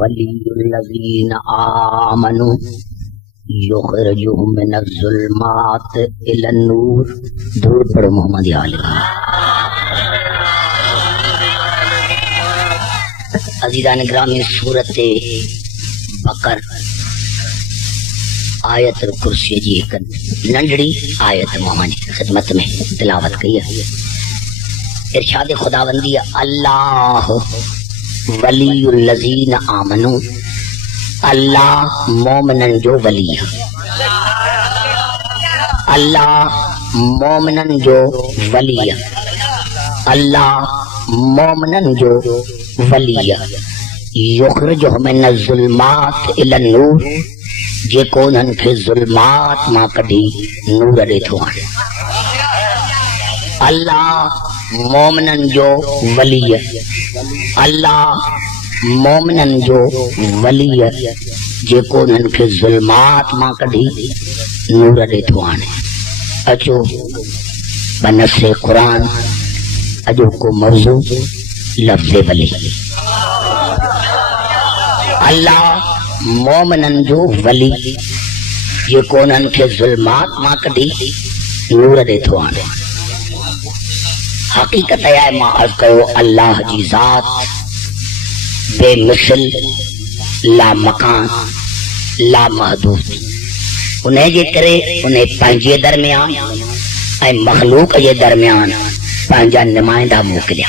वलियुल्लज़ीन आमनु युखरिजुहुम मिनज़्ज़ुल्मात इलन-नूर। दूर पढ़ो मोहम्मद आले। अज़ीज़ान ग्रामी, सूरत बकर आयत कुर्सी जी एक नंढड़ी आयत मोहम्मद जी खिदमत में तिलावत कई है। इरशाद खुदावंदी अल्लाह वलियुल्लज़ीन आमनु, अल्लाह मोमिनन जो वली है। अल्लाह मोमिनन जो वली है। अल्लाह मोमिनन जो वली है। युखरिजुहुम मिनज़्ज़ुल्मात इलन-नूर, जेको उन्हनि खे ज़ुल्मात मां कढी नूर ॾे थो आणे। अल्लाह मोमिनन जो वली है। अल्लाह मोमिनन जो वली है, जेको उन्हनि खे ज़ुल्मात मां कढी नूर ॾे थो आणे। अचो बनसे क़ुरान अॼो को मौज़ू लफ़्ज़ वली। अल्लाह मोमिनन जो वली, जेको उन्हनि खे ज़ुल्मात मां कढी नूर ॾे थो आणे। हक़ीक़त आहे मां अर्ज़ कयो अल्लाह जी ज़ात बेमिसल, ला मकान, ला महदूद। उन जे करे उन पंहिंजे दरमियान ऐं मखलूक जे दरमियान पंहिंजा नुमाइंदा मोकिलिया।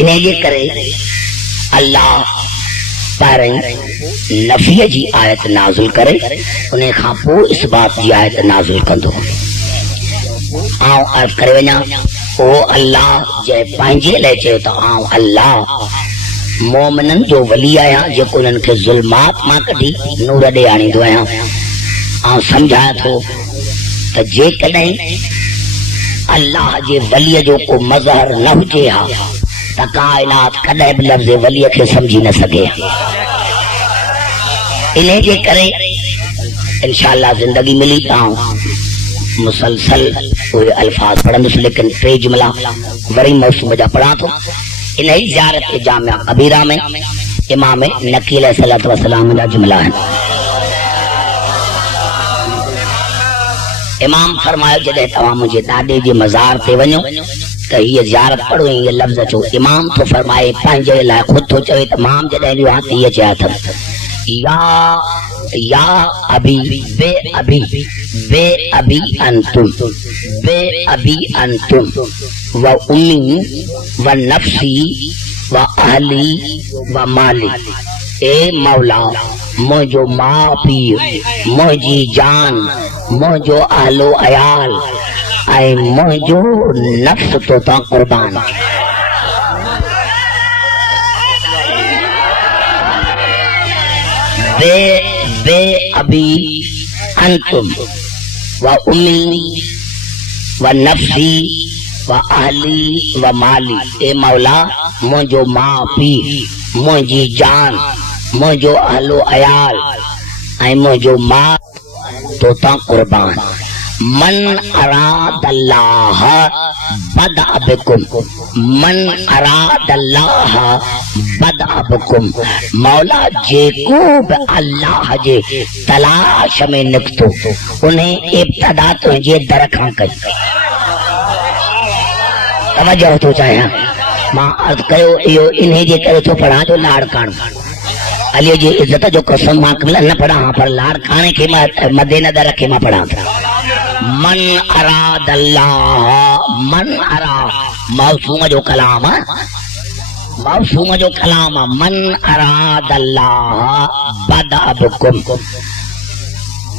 इन जे करे अल्लाह पहिरीं नफ़ीअ जी आयत नाज़िल करे उन खां पोइ इस्बात जी आयत नाज़िल कंदो। आउं अर्ज़ करे वञा, ओ अल्लाह जंहिं पंहिंजे लाइ चयो त आउं अल्लाह मोमिनन जो वली आहियां, जेको उन्हनि खे ज़ुल्मात मां कढी नूर ॾे आणींदो आहियां। आउं सम्झायां थो त जेकॾहिं अल्लाह जे वलीअ जो को मज़हर न हुजे हा त काइनात कॾहिं बि लफ़्ज़ वलीअ खे सम्झी न सघे। इन जे करे इंशाअल्लाह ज़िंदगी मिली त मुसलसल उहे अल्फाज पढ़ंदुसि, लेकिन टे जुमला वरी मौसूम जा पढ़ां थो। इन ही ज़ियारत जामिया कबीरा में इमाम नकी अलैहिस्सलातु वस्सलाम जा जुमला आहिनि। इमाम फरमायो, जॾहिं तव्हां मुंहिंजे ॾाॾे जे मज़ार ते वञो त हीअ ज़ियारत पढ़ो, हीअ लफ़्ज़ चओ। इमाम थो फरमाए, पंहिंजे लाइ ख़ुदि थो चवे त मां जॾहिं वियो आहियां त हीअ चया अथमि, या अबी बे अबी बे अबी अंतुम बे अबी अंतुम व उम्मी व नफ्सी व अहली व माली। ए मौला, मुंहिंजो माउ पीउ, मुंहिंजी जान, मुंहिंजो अहलो अयाल ऐं मुंहिंजो नफ्स तो तां क़ुर्बान। बे बे अबी अंतुम व उम्मी व नफ्सी व अहली व माली। ए मौला, मुंहिंजो माउ पीउ, मुंहिंजी जान, मुंहिंजो अहलो अयाल ऐं मुंहिंजो माउ तो तां क़ुर्बान। मन अरादल्लाह बदअ बिकुम, मन अरादल्लाह बदअ बिकुम। मौला, जेको बि अल्लाह जे तलाश में निकितो उन इब्तिदा तुंहिंजे दर खां कई। तवजो थो चाहियां, मां अर्ज़ कयो इहो इन जे करे थो पढ़ां जो लाड़ कान अलीअ जी इज़त जो कसम मां न पढ़ां, पर लाड़ खाने खे मां मद्देनज़र रखे मां पढ़ां था। मन अरादल्लाह, मन अरा मौसूम जो कलाम आहे, मौसूम जो कलाम आहे। मन अरादल्लाह बदअ बिकुम।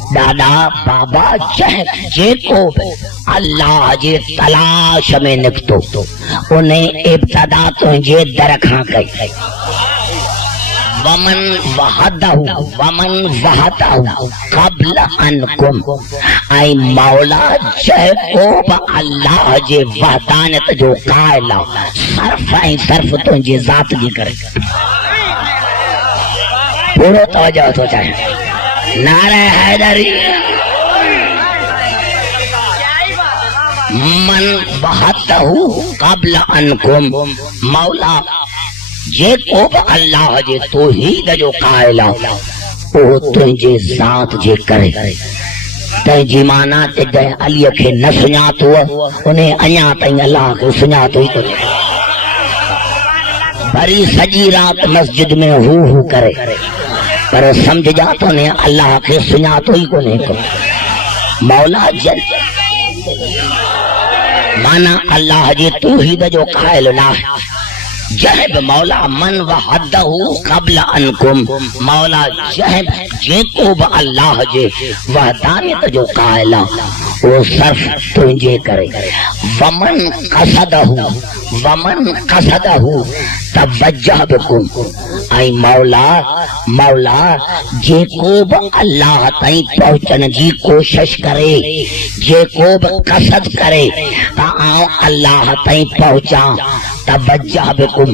दादा बाबा जेको अल्लाह जे तलाश में निकितो उन इब्तिदा तुंहिंजे दर खां कई। वमन वहदहु वमन वहदहु क़ब्ल अनकुम। ऐं मौला, जेको बि अल्लाह जे वहदानियत जो क़ाइल आहे, सर्फ़ ऐं सर्फ़ तुंहिंजी ज़ात जी करे। पूरो तवजो थो चाहे। नारे हैदरी। मन वहदहु क़ब्ल अनकुम। मौला, जेको बि अल्लाह जे तौहीद जो क़ाइल आहे उहो तुंहिंजे ज़ात जे करे तंहिंजी माना त जंहिं अलीअ खे न सुञातो उन अञा ताईं अल्लाह खे सुञातो ई कोन्हे। वरी सॼी राति मस्जिद में हू करे पर सम्झजा त उन अल्लाह खे सुञातो ई कोन्हे को। मौला जन माना अल्लाह जे तौहीद जो क़ाइल न आहे। जंहिं बि मौला मन वहदहू क़ब्ल अनकुम मौला जेको बि अल्लाह जे वहदानियत जो क़ाइल आहे वो सिर्फ तुंहिंजे करे। वमन कसदहू तवज्जह बिकुम ऐं मौला जेको बि अल्लाह ताईं पहुचण जी कोशिश करे जेको बि कसद करे त आउं अल्लाह ताईं पहुचा तवज्जह बिकुम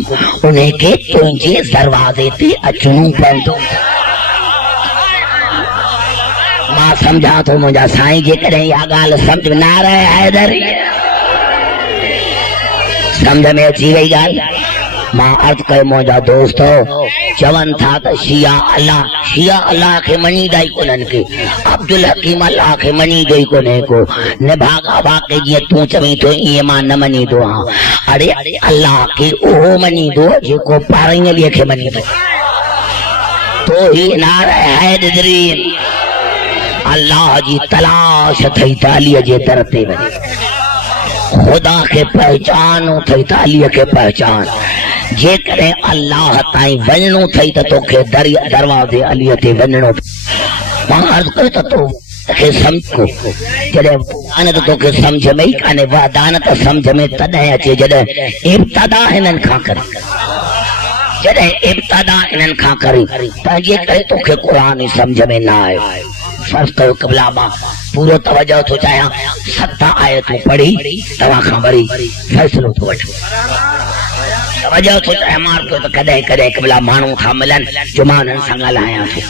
उन्हें के तुंहिंजे दरवाज़े ते अचणो पवंदो। मां सम्झा थो मुंहिंजा साईं जेकॾहिं इहा ॻाल्हि सम्झ में न रहे हैदरी सम्झ में अची वई ॻाल्हि। मां अर्ज़ कयो मुंहिंजा दोस्तो चवनि था त शिया अल्लाह खे मञीदा ई कोन्हनि के अब्दुल हकीम अल्लाह खे मञीदो ई कोन्हे को निभागा वाके जीअं तूं चवीं थो ईअं मां न मञीदो आहियां। अरे अल्लाह खे उहो मञीदो जेको पारईं अलीअ खे मञीदो। तो ही नारा हैदरी अल्लाह जी तलाश थई त अलीअ जे दर ते वञे। खुदा के पहचान थई त अलीअ खे पहचान। जेकॾहिं अल्लाह ताईं वञणो अथई त तोखे दरवाज़े अलीअ ते वञणो। मां अर्ज़ कयो त तोखे सम्झो जॾहिं वहदानत तोखे सम्झ में ई कान्हे। वहदानत सम्झ में तॾहिं अचे जॾहिं इब्तिदा हिननि खां करे तंहिंजे करे तोखे क़ुरान ई सम्झ में न आयो। फर्ज़ कयो क़िबला मां पूरो तवजो थो चाहियां 7 आयतूं पढ़ी तव्हां खां वरी फ़ैसिलो थो वठो। तवजो थो चाहियां मां तो कॾहिं कॾहिं क़िबला माण्हू था मिलनि जुमाननि सां ॻाल्हायां थो।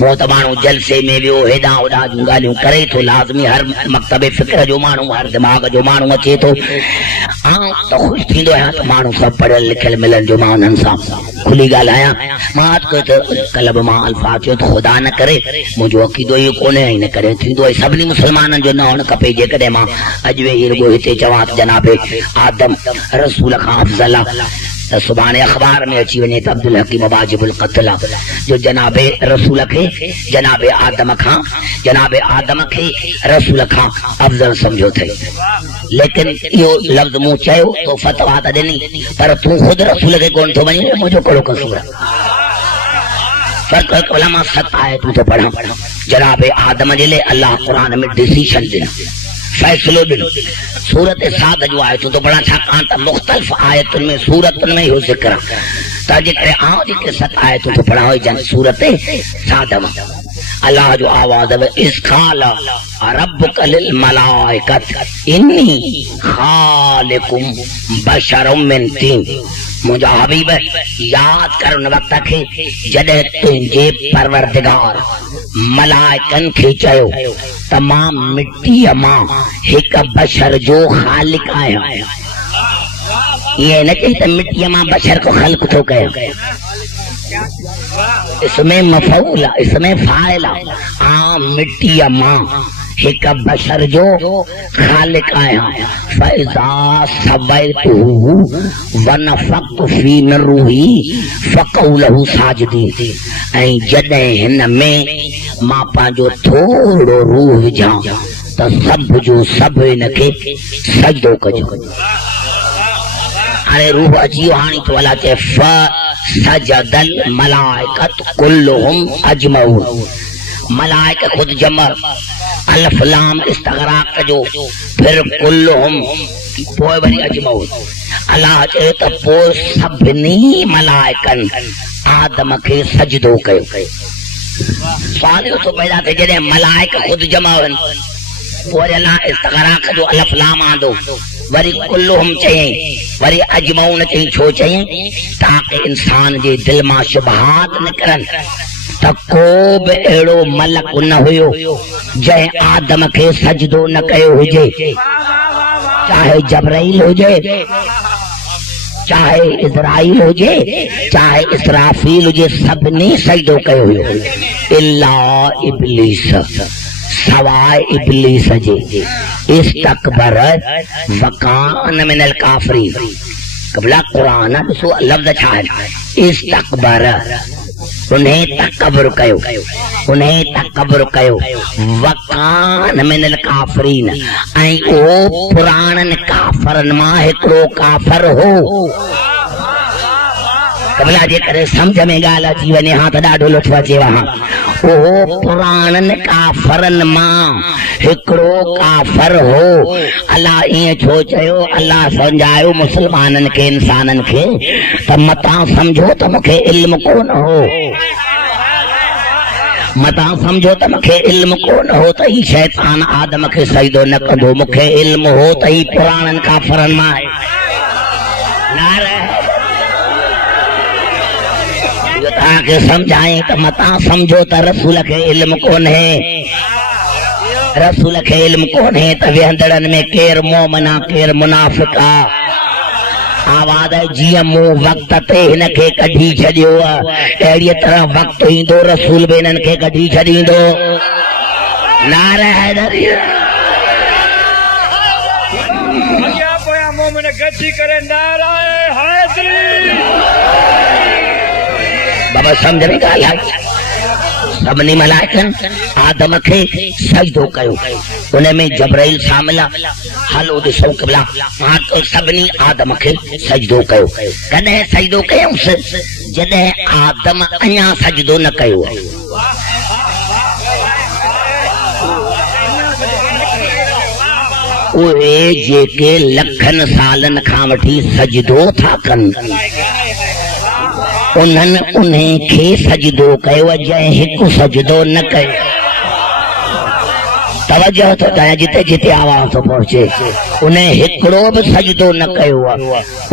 वो तो माण्हू जलसे में वियो हेॾां होॾां जूं ॻाल्हियूं करे थो। लाज़मी हर मकतबे फ़िक्र जो माण्हू हर दिमाग़ जो माण्हू अचे थो। आउं त ख़ुशि थींदो आहियां त माण्हू सभु पढ़ियल लिखियल मिलनि जो मां उन्हनि सां खुली ॻाल्हायां। मां कल्ह बि मां अल्फाज़ चयो त ख़ुदा न करे मुंहिंजो अक़ीदो इहो कोन्हे ऐं न करे थींदो आहे सभिनी मुस्लमाननि जो न हुअणु खपे। जेकॾहिं मां अॼु वेही रुॻो हिते चवां त जनाबे आदम रसूल खां अफ़ज़ल आहे त सुभाणे अख़बार में अची वञे त अब्दुल हकीम वाजिबुल क़त्ल आहे जो जनाबे रसूल खे जनाबे आदम खे रसूल खां अफ़ज़ल सम्झो अथई। लेकिन इहो लफ़्ज़ मूं चयो तो फ़तवा त ॾिनी पर तूं ख़ुदि रसूल खे कोन थो मञे। मुंहिंजो कहिड़ो कसूर आहे? मां 7 आयतूं थो पढ़ां। जनाबे आदम जे लाइ अल्लाह क़ुरान में डिसीशन ॾिनो फैसलो ॾिनो। सूरत साद जो आयतूं तो पढ़ां छाकाणि त मुख़्तलिफ़ आयतुनि में सूरतुनि में इहो ज़िक्र आहे। तंहिंजे करे आउं जेके 7 आयतूं थो पढ़ां जन सूरत साद मां अल्लाह जो आवाज़ है इस क़ाल रब्बुक लिल मलाइकत इन्नी खालिकुम बशरम मिन तीन। मुंहिंजा हबीब याद कर उन वक़्त खे जॾहिं तुंहिंजे परवरदिगार मलाइकनि खे चयो त मां मिटीअ मां हिकु बशर जो ख़ालिक आहियां। ये न चई त मिट्टीअ मां बशर को ख़ल्क़ थो कयो। इसमें मफ़ऊल इसमें फ़ाइल मिट्टीअ मां हिकु बशर जो ख़ालिक आहियां। फ़इज़ा सवैतुहु वनफ़ख़्तु फ़ी मिन रूही फ़क़ऊ लहू साजिदीन। ऐं जॾहिं हिन में मां पंहिंजो थोरो रूह विझां त सभु जो सभु हिन खे सजदो कजो। हाणे रूह अची वियो हाणे तो अलाह चए फसजदल मलाइकत कुल्लुहुम अजमऊन। मलाइक खुद जमा अलिफ लाम इस्तगराक जो फिर कुल्लुहुम पोइ वरी अजमऊन। अलाह चए त पोइ सभिनी मलाइकनि आदम खे सजदो कयो। सवाल इहो थो पैदा थिए जॾहिं मलाइक खुद जमा आहिनि पोइ अलाह इस्तगराक जो अलिफ लाम आंदो वरी कुल्लुहुम चयईं वरी अजमऊन चयईं। छो चयईं? ताकि इंसान जे दिल मां शुबहात निकिरनि त को बि अहिड़ो मलक न हुयो जंहिं आदम खे सजदो न कयो हुजे। चाहे जबराइल हुजे चाहे इज़राइल हुजे चाहे इसराफील हुजे सभिनी सजदो कयो हुयो इल्ला इब्लीस सवाए इब्लीस जे इस्तकबर वकान मिनल काफिरीन। कबला कुरान ॾिसो लफ़्ज़ छा आहिनि इस्तकबर उन्हें तकबर कयो उन्हें तकबर कयो वकान मिनल काफिरीन ऐं ओ पुराणनि काफ़रनि मां हिकिड़ो काफ़र हो। कबला जे करे समझ में ॻाल्हि अची वञे हा त ॾाढो लुत्फ़ अचे वहां ओ पुराणनि काफ़रनि मां हिकिड़ो काफ़र हो। अल्लाह ईअं छो चयो अल्लाह सम्झायो मुस्लमाननि खे इंसाननि खे त मतां सम्झो त मूंखे इल्म कोन हो मतां सम्झो त मूंखे इल्म कोन हो त ही शैतान आदम खे सजदो न कंदो मूंखे इल्म हो त ही पुराणनि काफ़रनि मां आहे। तव्हांखे सम्झाए त मतां सम्झो त रसूल खे इल्म कोन्हे रसूल खे इल्म कोन्हे त वेहंदड़नि में केरु मोमिन आहे केरु मुनाफ़िक़ आहे। आवाज़ जीअं मूं वक़्त ते हिन खे कढी छॾियो अहिड़ीअ तरह वक़्तु ईंदो रसूल बि हिननि खे कढी छॾींदो। नारे हैदरी मोमिन गॾिजी करे नारे हैदरी बाबा सम्झ में ॻाल्हि आहे। सभिनी मलाइकनि आदम खे सजदो कयो उन में जबराइल शामिल आहे। हलो ॾिसो क़िबला सभिनी आदम खे सजदो कयो। कॾहिं सजदो कयूंसि जॾहिं आदम अञा सजदो न कयो। उहे जेके लखनि सालनि खां वठी सजदो था कनि उन्हनि उन्हें खे सजदो कयो जंहिं हिकु सजदो न कयो। तवज्जो तो कया जिते जिते आवाज़ तो पहुंचे उन्हें हिकिड़ो बि सजदो न कयो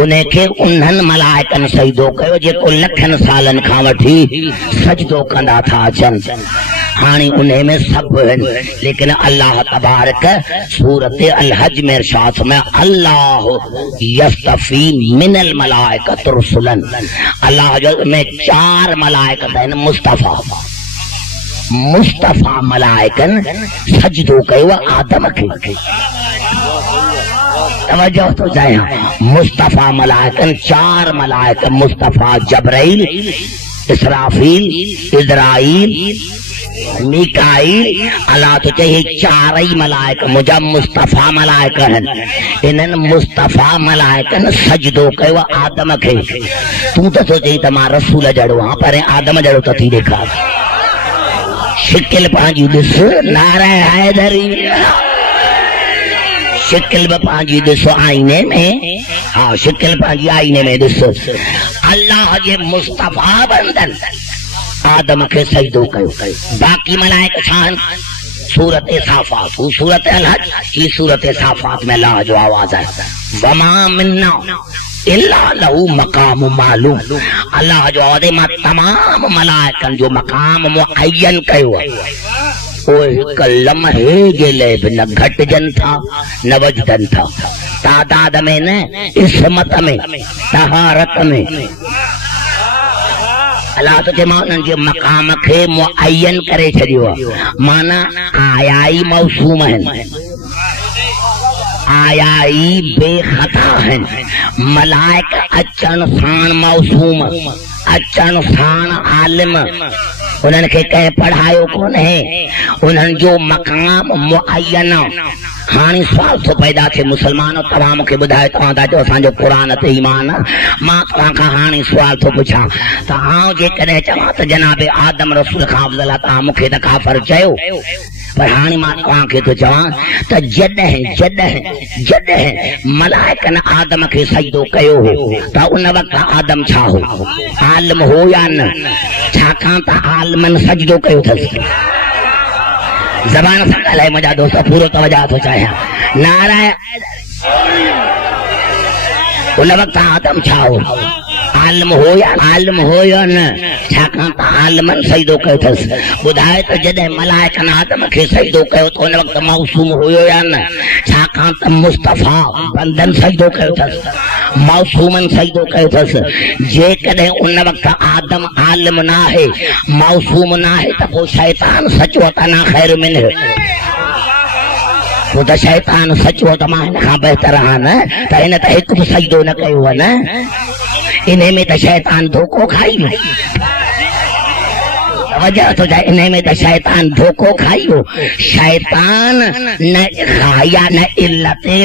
उन्हें खे उन्हनि मलाइकनि सजदो कयो जेको लखनि सालनि खां वठी सजदो कंदा था अचनि। हाणे उन्हें में सब लेकिन अल्लाह तबारक सूरत अल हज में इरशाद में अल्लाह यस्तफी मिनल मलाइकत रुसुलन अल्लाह जो में 4 मलाइकत हैं मुस्तफा मुस्तफा मलाइकन सजदो कयो आदम खे। तवज्जो तो जाए मुस्तफा मलाइकन 4 मलाइक मुस्तफा जबराइल इसराफील इज़राइल मीकाईल अल्लाह तो चाहिए 4 ही मलाइक मुझा मुस्तफा मलाइक हैं। इन्हनि मुस्तफा मलाइकन सजदो कयो आदम खे। तू तो सोचे त मां रसूल जड़ो हां पर आदम जड़ो तो थी देखा शिकिल पंहिंजी ॾिस नारे हैदरी शिकिल बि पंहिंजी ॾिस आईने में हा शिकिल पंहिंजी आईने में ॾिस अल्लाह जे मुस्तफा बंदन आदम खे सजदो कयो। बाक़ी मलाइक छान सूरत साफात सूरत अल हज ही सूरत साफात में अल्लाह जो आवाज है वमा मिन्ना इल्ला लहू मकाम मालूम। अल्लाह जो आवाज मां तमाम मलाइकन जो मकाम मुअय्यन कयो ओ हिक लम्हे जे लाइ बि न घटिजनि था न वधनि था तादाद में न इस्मत में तहारत में। अल्लाह तो जे मां जे मकाम खे मुअय्यन करे छॾियो माना आयाई मौसूम आहिनि आयाई बेखता आहिनि। मलाइक अचण साण मौसूम अचण साण आलिम उन्हनि खे कंहिं पढ़ायो कोन्हे उन्हनि जो मकाम मुअय्यन। हाणे सुवाल थो पैदा थिए मुसलमान तव्हां मूंखे ॿुधायो तव्हां था चओ असांजो क़ुरान ते ईमान मां तव्हां खां हाणे सुवाल थो पुछां त आउं जेकॾहिं चवां त जनाबे आदम रसूल खां अफ़ज़ल आहे तव्हां मूंखे त काफ़िर चयो पर हाणे मां तव्हांखे थो चवां त जॾहिं जॾहिं जॾहिं मलाइकनि आदम खे सजदो कयो हो त उन वक़्तु आदम छा हो आलिम हो या न छाकाणि त आलिमनि सजदो कयो अथसि। ज़बान सां ॻाल्हाए मुंहिंजा दोस्त पूरो तवजा थो चाहियां नारायण उन वक़्तु आदम छा हो आलम हो या न छाकाणि त आलमन सजदो कयो अथसि ॿुधाए त जॾहिं मलाइकनि आदम खे सजदो कयो त उन वक़्तु मौसूम हुयो या न छाकाणि त मुस्तफ़ा बंदन सजदो कयो अथसि मौसूमन सजदो कयो अथसि जेकॾहिं उन वक़्तु आदम आलिम न आहे मौसूम न आहे त पोइ शैतान सचो त न ख़ैर मिन पोइ त शैतान सचो त मां हिन खां बहितर आहियां न त हिन त हिकु बि सजदो न कयो आहे न इन में त शैतान धोखो खाई वजह तो जाए इन में त शैतान धोखो खाई हो शैतान न खाया न इल्लते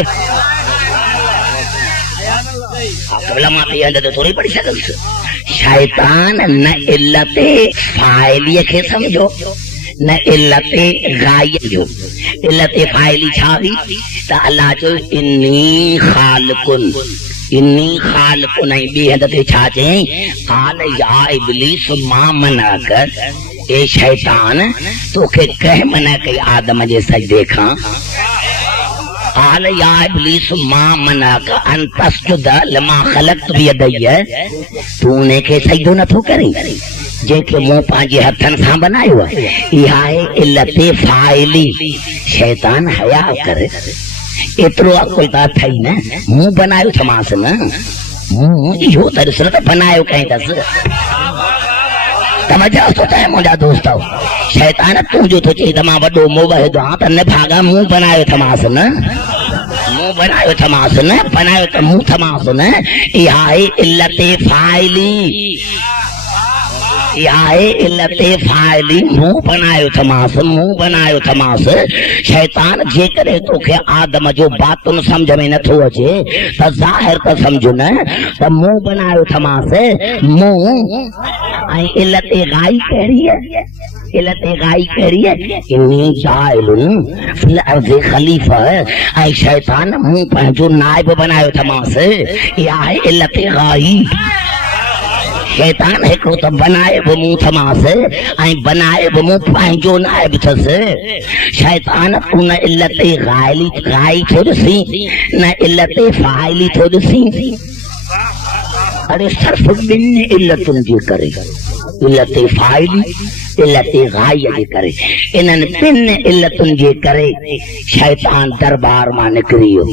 मां तो थोड़ी पढ़ी सघंदुसि शैतान न इल्लते फाइलीअ खे सम्झो न इल्लते गाय जो इल्लते फाइली छा हुई त अल्लाह जो इन्नी खालिकुन ऐं ॿी हंध ते छा चयईं काल या इब्लीस मां मना कर ए शैतान तोखे कंहिं मना कई आदम जे सजदे खां काल या इब्लीस मां मना कर अन तस्जुद लमा ख़लक़्तु बियदैया तूं उन खे सजदो नथो करीं जंहिंखे मूं पंहिंजे हथनि सां बनायो आहे इहा आहे इल्लते फाइली शैतान हया कर एतिरो अकुल त अथई न मूं बनायो थमांसि न मूं इहो त ॾिस त बनायो कंहिं अथसि तवजो थो चए मुंहिंजा दोस्त शैतान तूं जो थो चई त मां वॾो मुवहिद आहियां त न भागा मूं बनायो थमांसि न मूं बनायो थमांसि न बनायो त मूं थमांसि न इहा आहे इल्लते फाइली मूं बनायो थमांसि शैतान जेकॾहिं तोखे आदम जो बातुन सम्झ में नथो अचे त ज़ाहिर त सम्झ न त मूं बनायो थमांसि मूं ऐं इल्लते गाई कहिड़ी आहे इल्लते गाई कहिड़ी आहे इन्नी जाइलुन फिल अर्ज़ि ख़लीफ़ा ऐं शैतान मूं पंहिंजो नाइब बनायो थमांसि इहा आहे इल्लते गाई शैतान हिकिड़ो त बनाए बि मूं थमांसि ऐं बनाए बि मूं पंहिंजो नाइब अथसि शैतान तूं न इल्लते गाई थो ॾिसी न इल्लते फाइली थो ॾिसी अरे सिर्फ़ ॿिनि इल्लतुनि जे करे इल्लते फाइली इल्लते गाईअ जे करे इन्हनि ॿिनि इल्लतुनि जे करे शैतान दरबार मां निकिरी वियो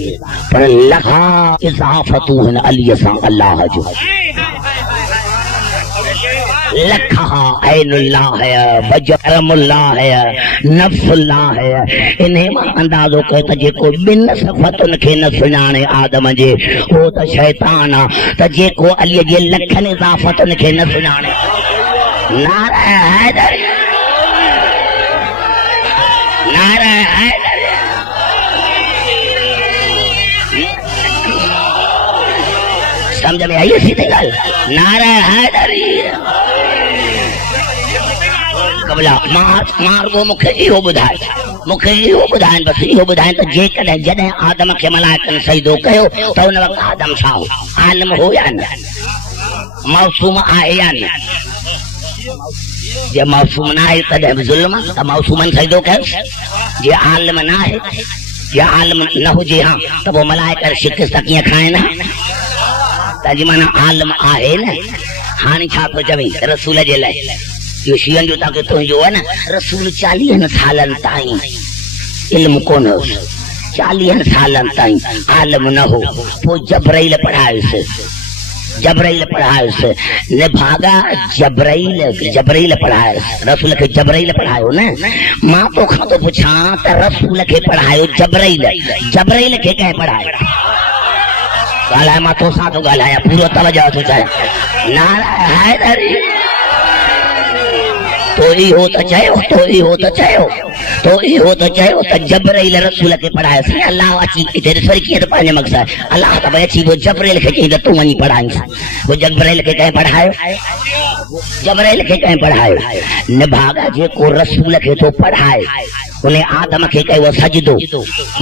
पर लखा इज़ाफ़तूं हिन अलीअ सां अल्लाह जो लखा ऐनुल्लाह है बजरमुल्लाह है नफ्सुल्लाह है इन्हें मां अंदाज़ो कयो त जेको ॿिनि सिफ़तुनि खे न सुञाणे आदम जे उहो त शैतान आहे त जेको अलीअ जे लखनि इज़ाफ़तुनि खे न सुञाणे नारा हैदर नारा हैदर समझ में आई सीधी ॻाल्हि नारा हैदरी कबला मार्गो मूंखे इहो ॿुधाइनि बसि इहो ॿुधाइनि त जेकॾहिं जॾहिं आदम खे मलाइकनि सजदो कयो त हुन वक़्तु आदम छा हो आलिम हो या न मौसूम आहे या न जे मौसूम न आहे तॾहिं बि ज़ुल्म त मौसूमनि सजदो कयोसि जे आलिम न आहे जे आलिम न हुजे हा त पोइ मलाइक शिकस्त कीअं खाइनि तंहिंजी माना आलिम आहे न हाणे छा थो चवई रसूल जे लाइ इहो शीअनि जो तव्हांखे तुंहिंजो आहे न रसूल 40 सालनि ताईं इल्मु कोन हुयुसि 40 सालनि ताईं आलिम न हो पोइ जबराइल पढ़ायुसि न भागा जबराइल पढ़ायुसि रसूल खे जबराइल पढ़ायो न मां तोखां थो पुछां त रसूल खे पढ़ायो जबराइल खे कंहिं पढ़ायो ॻाल्हाए मां तोसां थो ॻाल्हायां पूरो तवजो थो चाहे नारा हैदरी तो इहो त चयो त जबराइल रसूल खे पढ़ायोसि अल्लाह अची हिते ॾिसो कीअं त पंहिंजे मक़सद अल्लाह त भई अची वो जबराइल खे चई त तूं वञी पढ़ाईंसि वो जबराइल खे कंहिं पढ़ायो न भागा जेको रसूल खे थो पढ़ाए उन आदम खे कयो सजदो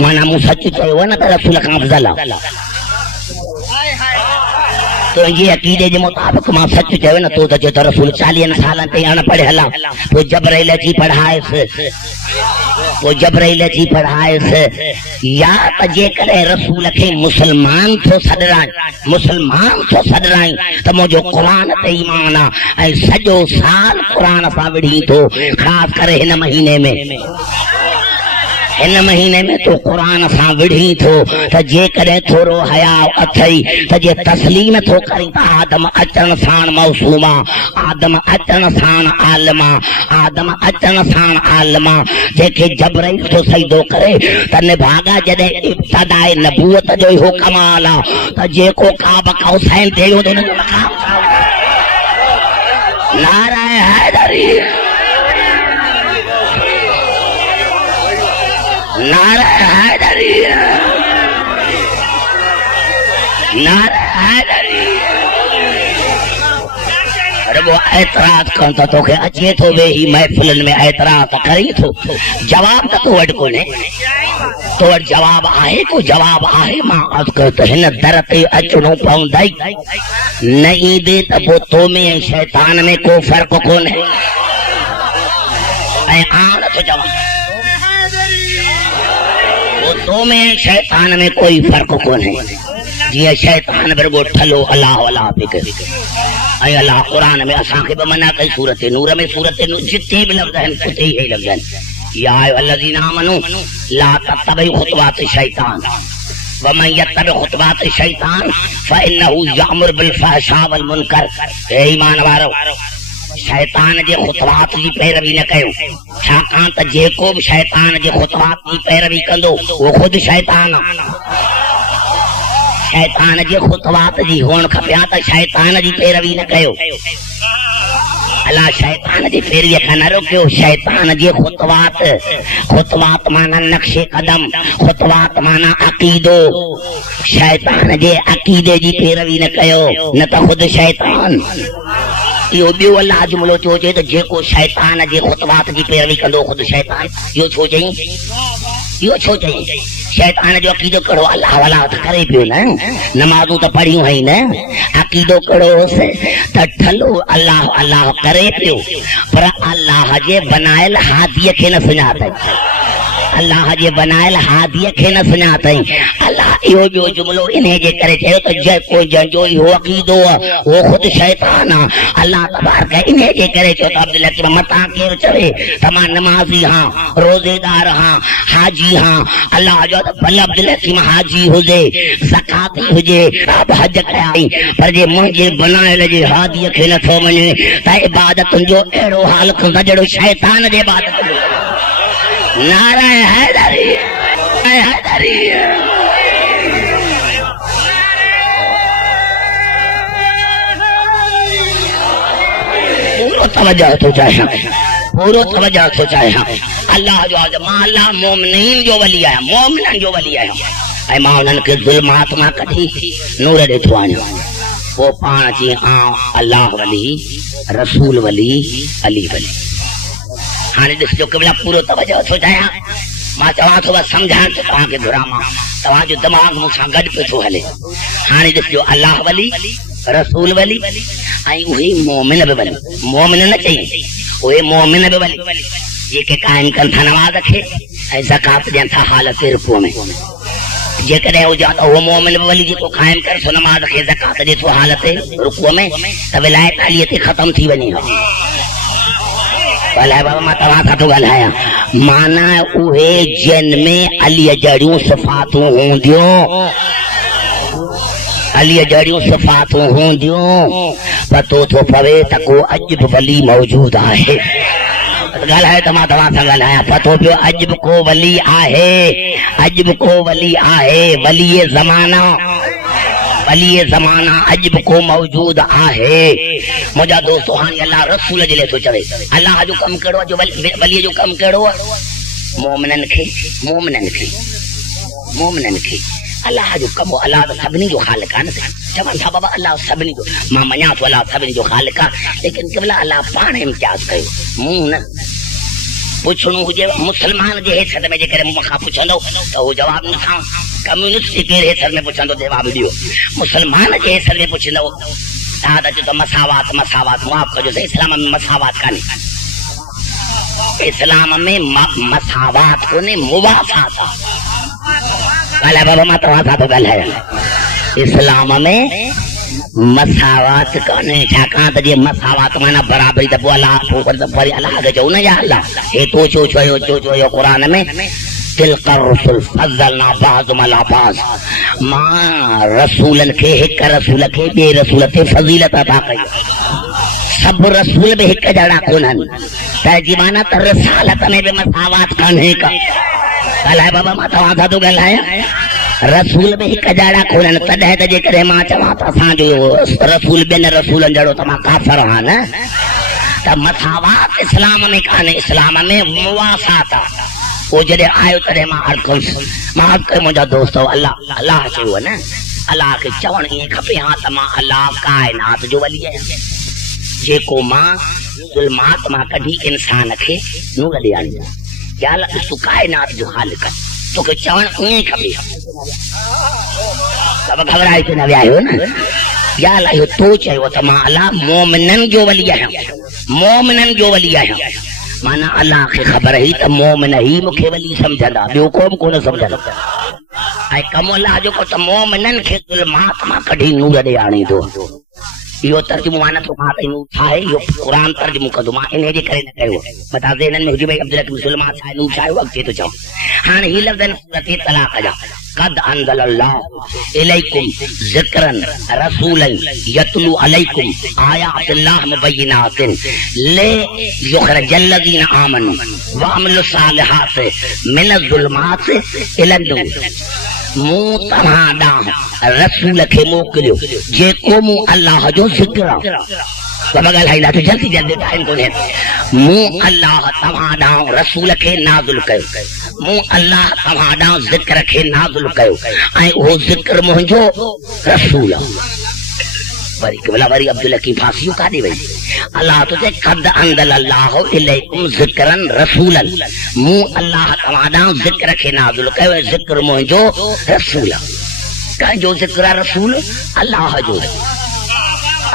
माना मूं सच चयो न त रसूल खां अफ़ज़ल आहे तो ये अकीदे जे मुताबिक मां सच चयो न तो जो रसूल 40 साल ते अनपढ़ हला वो जबराइल अची पढ़ायस या त जे करे रसूल के मुसलमान तो सदराई त मुझो कुरान ते ईमान आ सजो साल कुरान सा विढ़ी तो खास करे इन महीने में तो कुरान सा विढ़ी थो त जे करे थोरो हया अथई त जे तस्लीम थो करी त आदम अचन साण मौसूमा आदम अचन साण आलमा जेके जबराइल तो सजदो करे त निभागा जदे इब्तिदाए नबूवत जो हो कमाल आ त जेको काब कौसैन थियो तो न मकाम नारा हैदरी नारा हैदरी अरे वो एतराज कौन था तो अचे तो वे ही महफिलन में एतराज करी तो जवाब तो वट को ने तो जवाब आहे मां आज करत हिन दर ते अचणो पवंदई नहीं दे त वो तो में शैतान में को फर्क कोन है ऐ आन तो जवाब तो में शैतान में कोई फर्क कोन है जी शैतान बिरगो ठलो अल्लाह अल्लाह पे करे ऐ अल्लाह कुरान में असा के मना कई सूरत नूर में जितने भी लफ्ज हैं उते ही लफ्ज हैं या अल्लज़ीना आमनू ला तत्तबउ खुतवात शैतान वमन यत्तबि खुतवात शैतान फइन्नहु यअमुरु बिल फहशा वल मुनकर ए ईमान वारो शैतान जे खुतवात जी पैरवी न कयो छाकाणि त जेको भी शैतान जे खुतवात जी पैरवी कंदो वो खुद शैतान जे खुतवात जी होण खपिया त शैतान जी पैरवी न कयो अल्लाह शैतान जी पैरवी खां न रोकियो शैतान जे खुतवात माना नक्शे कदम खुतवात माना अकीदो शैतान जे अकीदे जी पैरवी न कयो न त खुद शैतान यो बियो अल्लाह जुमलो चो चे त जेको शैतान जे खुतवात जी पैरवी कंदो खुद शैतान यो छो चई शैतान जो अकीदो कड़ो अल्लाह वाला त करे पियो न नमाजूं त पढ़ियूं हई न अकीदो कड़ो से त ठलो अल्लाह अल्लाह करे पियो पर अल्लाह जे बनायल हाथीअ खे न सुञातई अल्लाह जे बनायल हाथीअ खे न सुञातई अल्लाह इहो ॿियो जुमलो इन जे करे चयो त जेको जंहिंजो इहो अक़ीदो वो खुद शैतान आहे अल्लाह तबारक इन जे करे चयो त अब्दुल हकीम मता केरु चवे त मां नमाज़ी हां रोज़ेदार हां हाजी हां अल्लाह जो भले अब्दुल हकीम हाजी हुजे ज़काती हुजे सब हज कयाई पर जे मुंहिंजे बनायल जे हाथीअ खे नथो मञे त इबादतुनि जो अहिड़ो हाल कंदा जहिड़ो शैतान जे इबादत जो नारा हैदरी पूरो तवज्जो तो चाहे अल्लाह जो आज़म अल्लाह मोमिनीन जो वली है मोमिनन जो वली है ऐ मां उन्हनि खे ज़ुल्मात मां कढी नूर ॾिठो आहिनि वो पाण जी अल्लाह वली रसूल वली अली वली हाने ॾिसजो क़िबला पूरो तवज्जो थो चाहियां मां चवां थो बस समझाण तो तव्हांखे घुरामां तव्हांजो दिमाग़ मूंसां गॾु पियो थो हले हाणे ॾिसजो अल्लाह वली रसूल वली ऐं उहे मोमिन बि वली मोमिन न चई उहे मोमिन बि वली जेके क़ाइम कनि था नमाज़ खे ऐं ज़कात ॾियनि था हालत रुकूअ में जेकॾहिं हुजा त उहो मोमिन बि वली जेको क़ाइम करे सो नमाज़ खे ज़कात ॾिए थो हालत रुकूअ में त विलायत अलीअ ते ख़तम थी वञे भला बाबा मां तव्हां सां थो ॻाल्हायां माना उहे जिन में अलीअ जहिड़ियूं सिफ़ातूं हूंदियूं पतो थो पवे त को अॼु बि वली मौजूद आहे ॻाल्हाए त मां तव्हां सां ॻाल्हायां पतो पियो अॼु बि को वली आहे वलीअ ज़माना अॼु बि को मौजूद आहे मुंहिंजा दोस्तो हाणे अल्लाह रसूल जे लाइ थो चवे अल्लाह जो कमु कहिड़ो आहे जो वलीअ जो कमु कहिड़ो आहे मोमिननि खे अल्लाह जो कमु अल्लाह त सभिनी जो ख़ालिक आहे न चवनि था बाबा अल्लाह सभिनी जो मां मञा थो अल्लाह सभिनी जो ख़ालिक आहे लेकिन केवल अल्लाह पाण इम्तियाज़ कयो मूं न पुछणो हुजे मुस्लमान जे हैसियत में जेकॾहिं मूंखां पुछंदो त उहो जवाबु नथां कम्युनिस्ट के हेसर में पुछंदो देवा वीडियो मुसलमान के हेसर में पुछंदो दादा जो तो मसावात मसावात माफ कजो से इस्लाम में मसावात काने इस्लाम में मसावात कोने मुवासात काला बाबा माता वासा तो गल है इस्लाम में मसावात काने छाकां त जे मसावात माना बराबरी त बोला ऊपर त पर अल्लाह के जो न या अल्लाह हे तो चो यो कुरान में तिलका रसूल फज़लना बाज़ुम अला बाज़ मां रसूलन के हिक रसूल के बे रसूल ते फजीलत अता कई सब रसूल में हिक जड़ा कोनन त जीवाना त रसालत में बे मसावात काने का अल्लाह बाबा माता वासा तो गल है रसूल में हिक जड़ा कोनन तडे त जे करे मां चवा त असां जो रसूल बिन रसूलन जड़ो त मां काफर हां न त मसावात इस्लाम में काने इस्लाम में मुवासात वो जॾहिं आयो तॾहिं मां हर मुंहिंजा दोस्त अल्लाह अल्लाह चयो न अल्लाह खे चवणु ईअं खपे हा त मां अल्लाह काइनात जो वली आहियां जेको मां ज़ुल्मात मां कढी इंसान खे नूर ॾे आणींदो या अल्लाह तूं काइनात जो ख़ालिक़ तोखे चवणु ईअं खपे सभु घबराए न विया आहियो न या अल्लाह इहो तो चयो त मां अल्लाह मोमिननि जो वली आहियां मोमिननि जो वली आहियां माना अल्लाह खे ख़बर ही त मोमिन ही मूंखे वली सम्झंदा ॿियो कोन कोन सम्झंदा ऐं कमु अल्लाह जो को त मोमिननि खे ज़ुल्मात मां कढी नूर ॾे आणींदो इहो तर्जुमो माना तो मां ताईं छा आहे इहो क़ुरान तर्जुमो कंदो मां इन जे करे न कयो बता दे हिननि में हुजे भई अब्दुल हकीम ज़ुल्मात छा आहे नूर छा आहे अॻिते थो चवां हाणे ही लफ़्ज़ सूरत तलाक़ जा قد انزل الله اليكم ذكرا رسولا يتلو عليكم آيات الله مبينات ليخرج الذين آمنوا وعملوا الصالحات من الظلمات الى النور مو तव्हां ॾांहुं रसूल खे मोकिलियो जेको मूं अल्लाह जो ज़िक्र बाबा ॻाल्हाईंदा तो जल्दी जल्दी टाइम कोन्हे मूं अल्लाह तव्हां ॾांहुं रसूल खे नाज़िल कयो मूं अल्लाह तव्हां ॾांहुं ज़िक्र खे नाज़िल कयो ऐं उहो ज़िक्र मुंहिंजो रसूल वरी अब्दुल हकीम फासियो काॾे वई अल्लाह तो चए क़द अंज़ल अल्लाहु इलैकुम ज़िक्रन रसूलन मूं अल्लाह तव्हां ॾांहुं ज़िक्र खे नाज़िल कयो ज़िक्र मुंहिंजो रसूल कंहिंजो ज़िक्र रसूल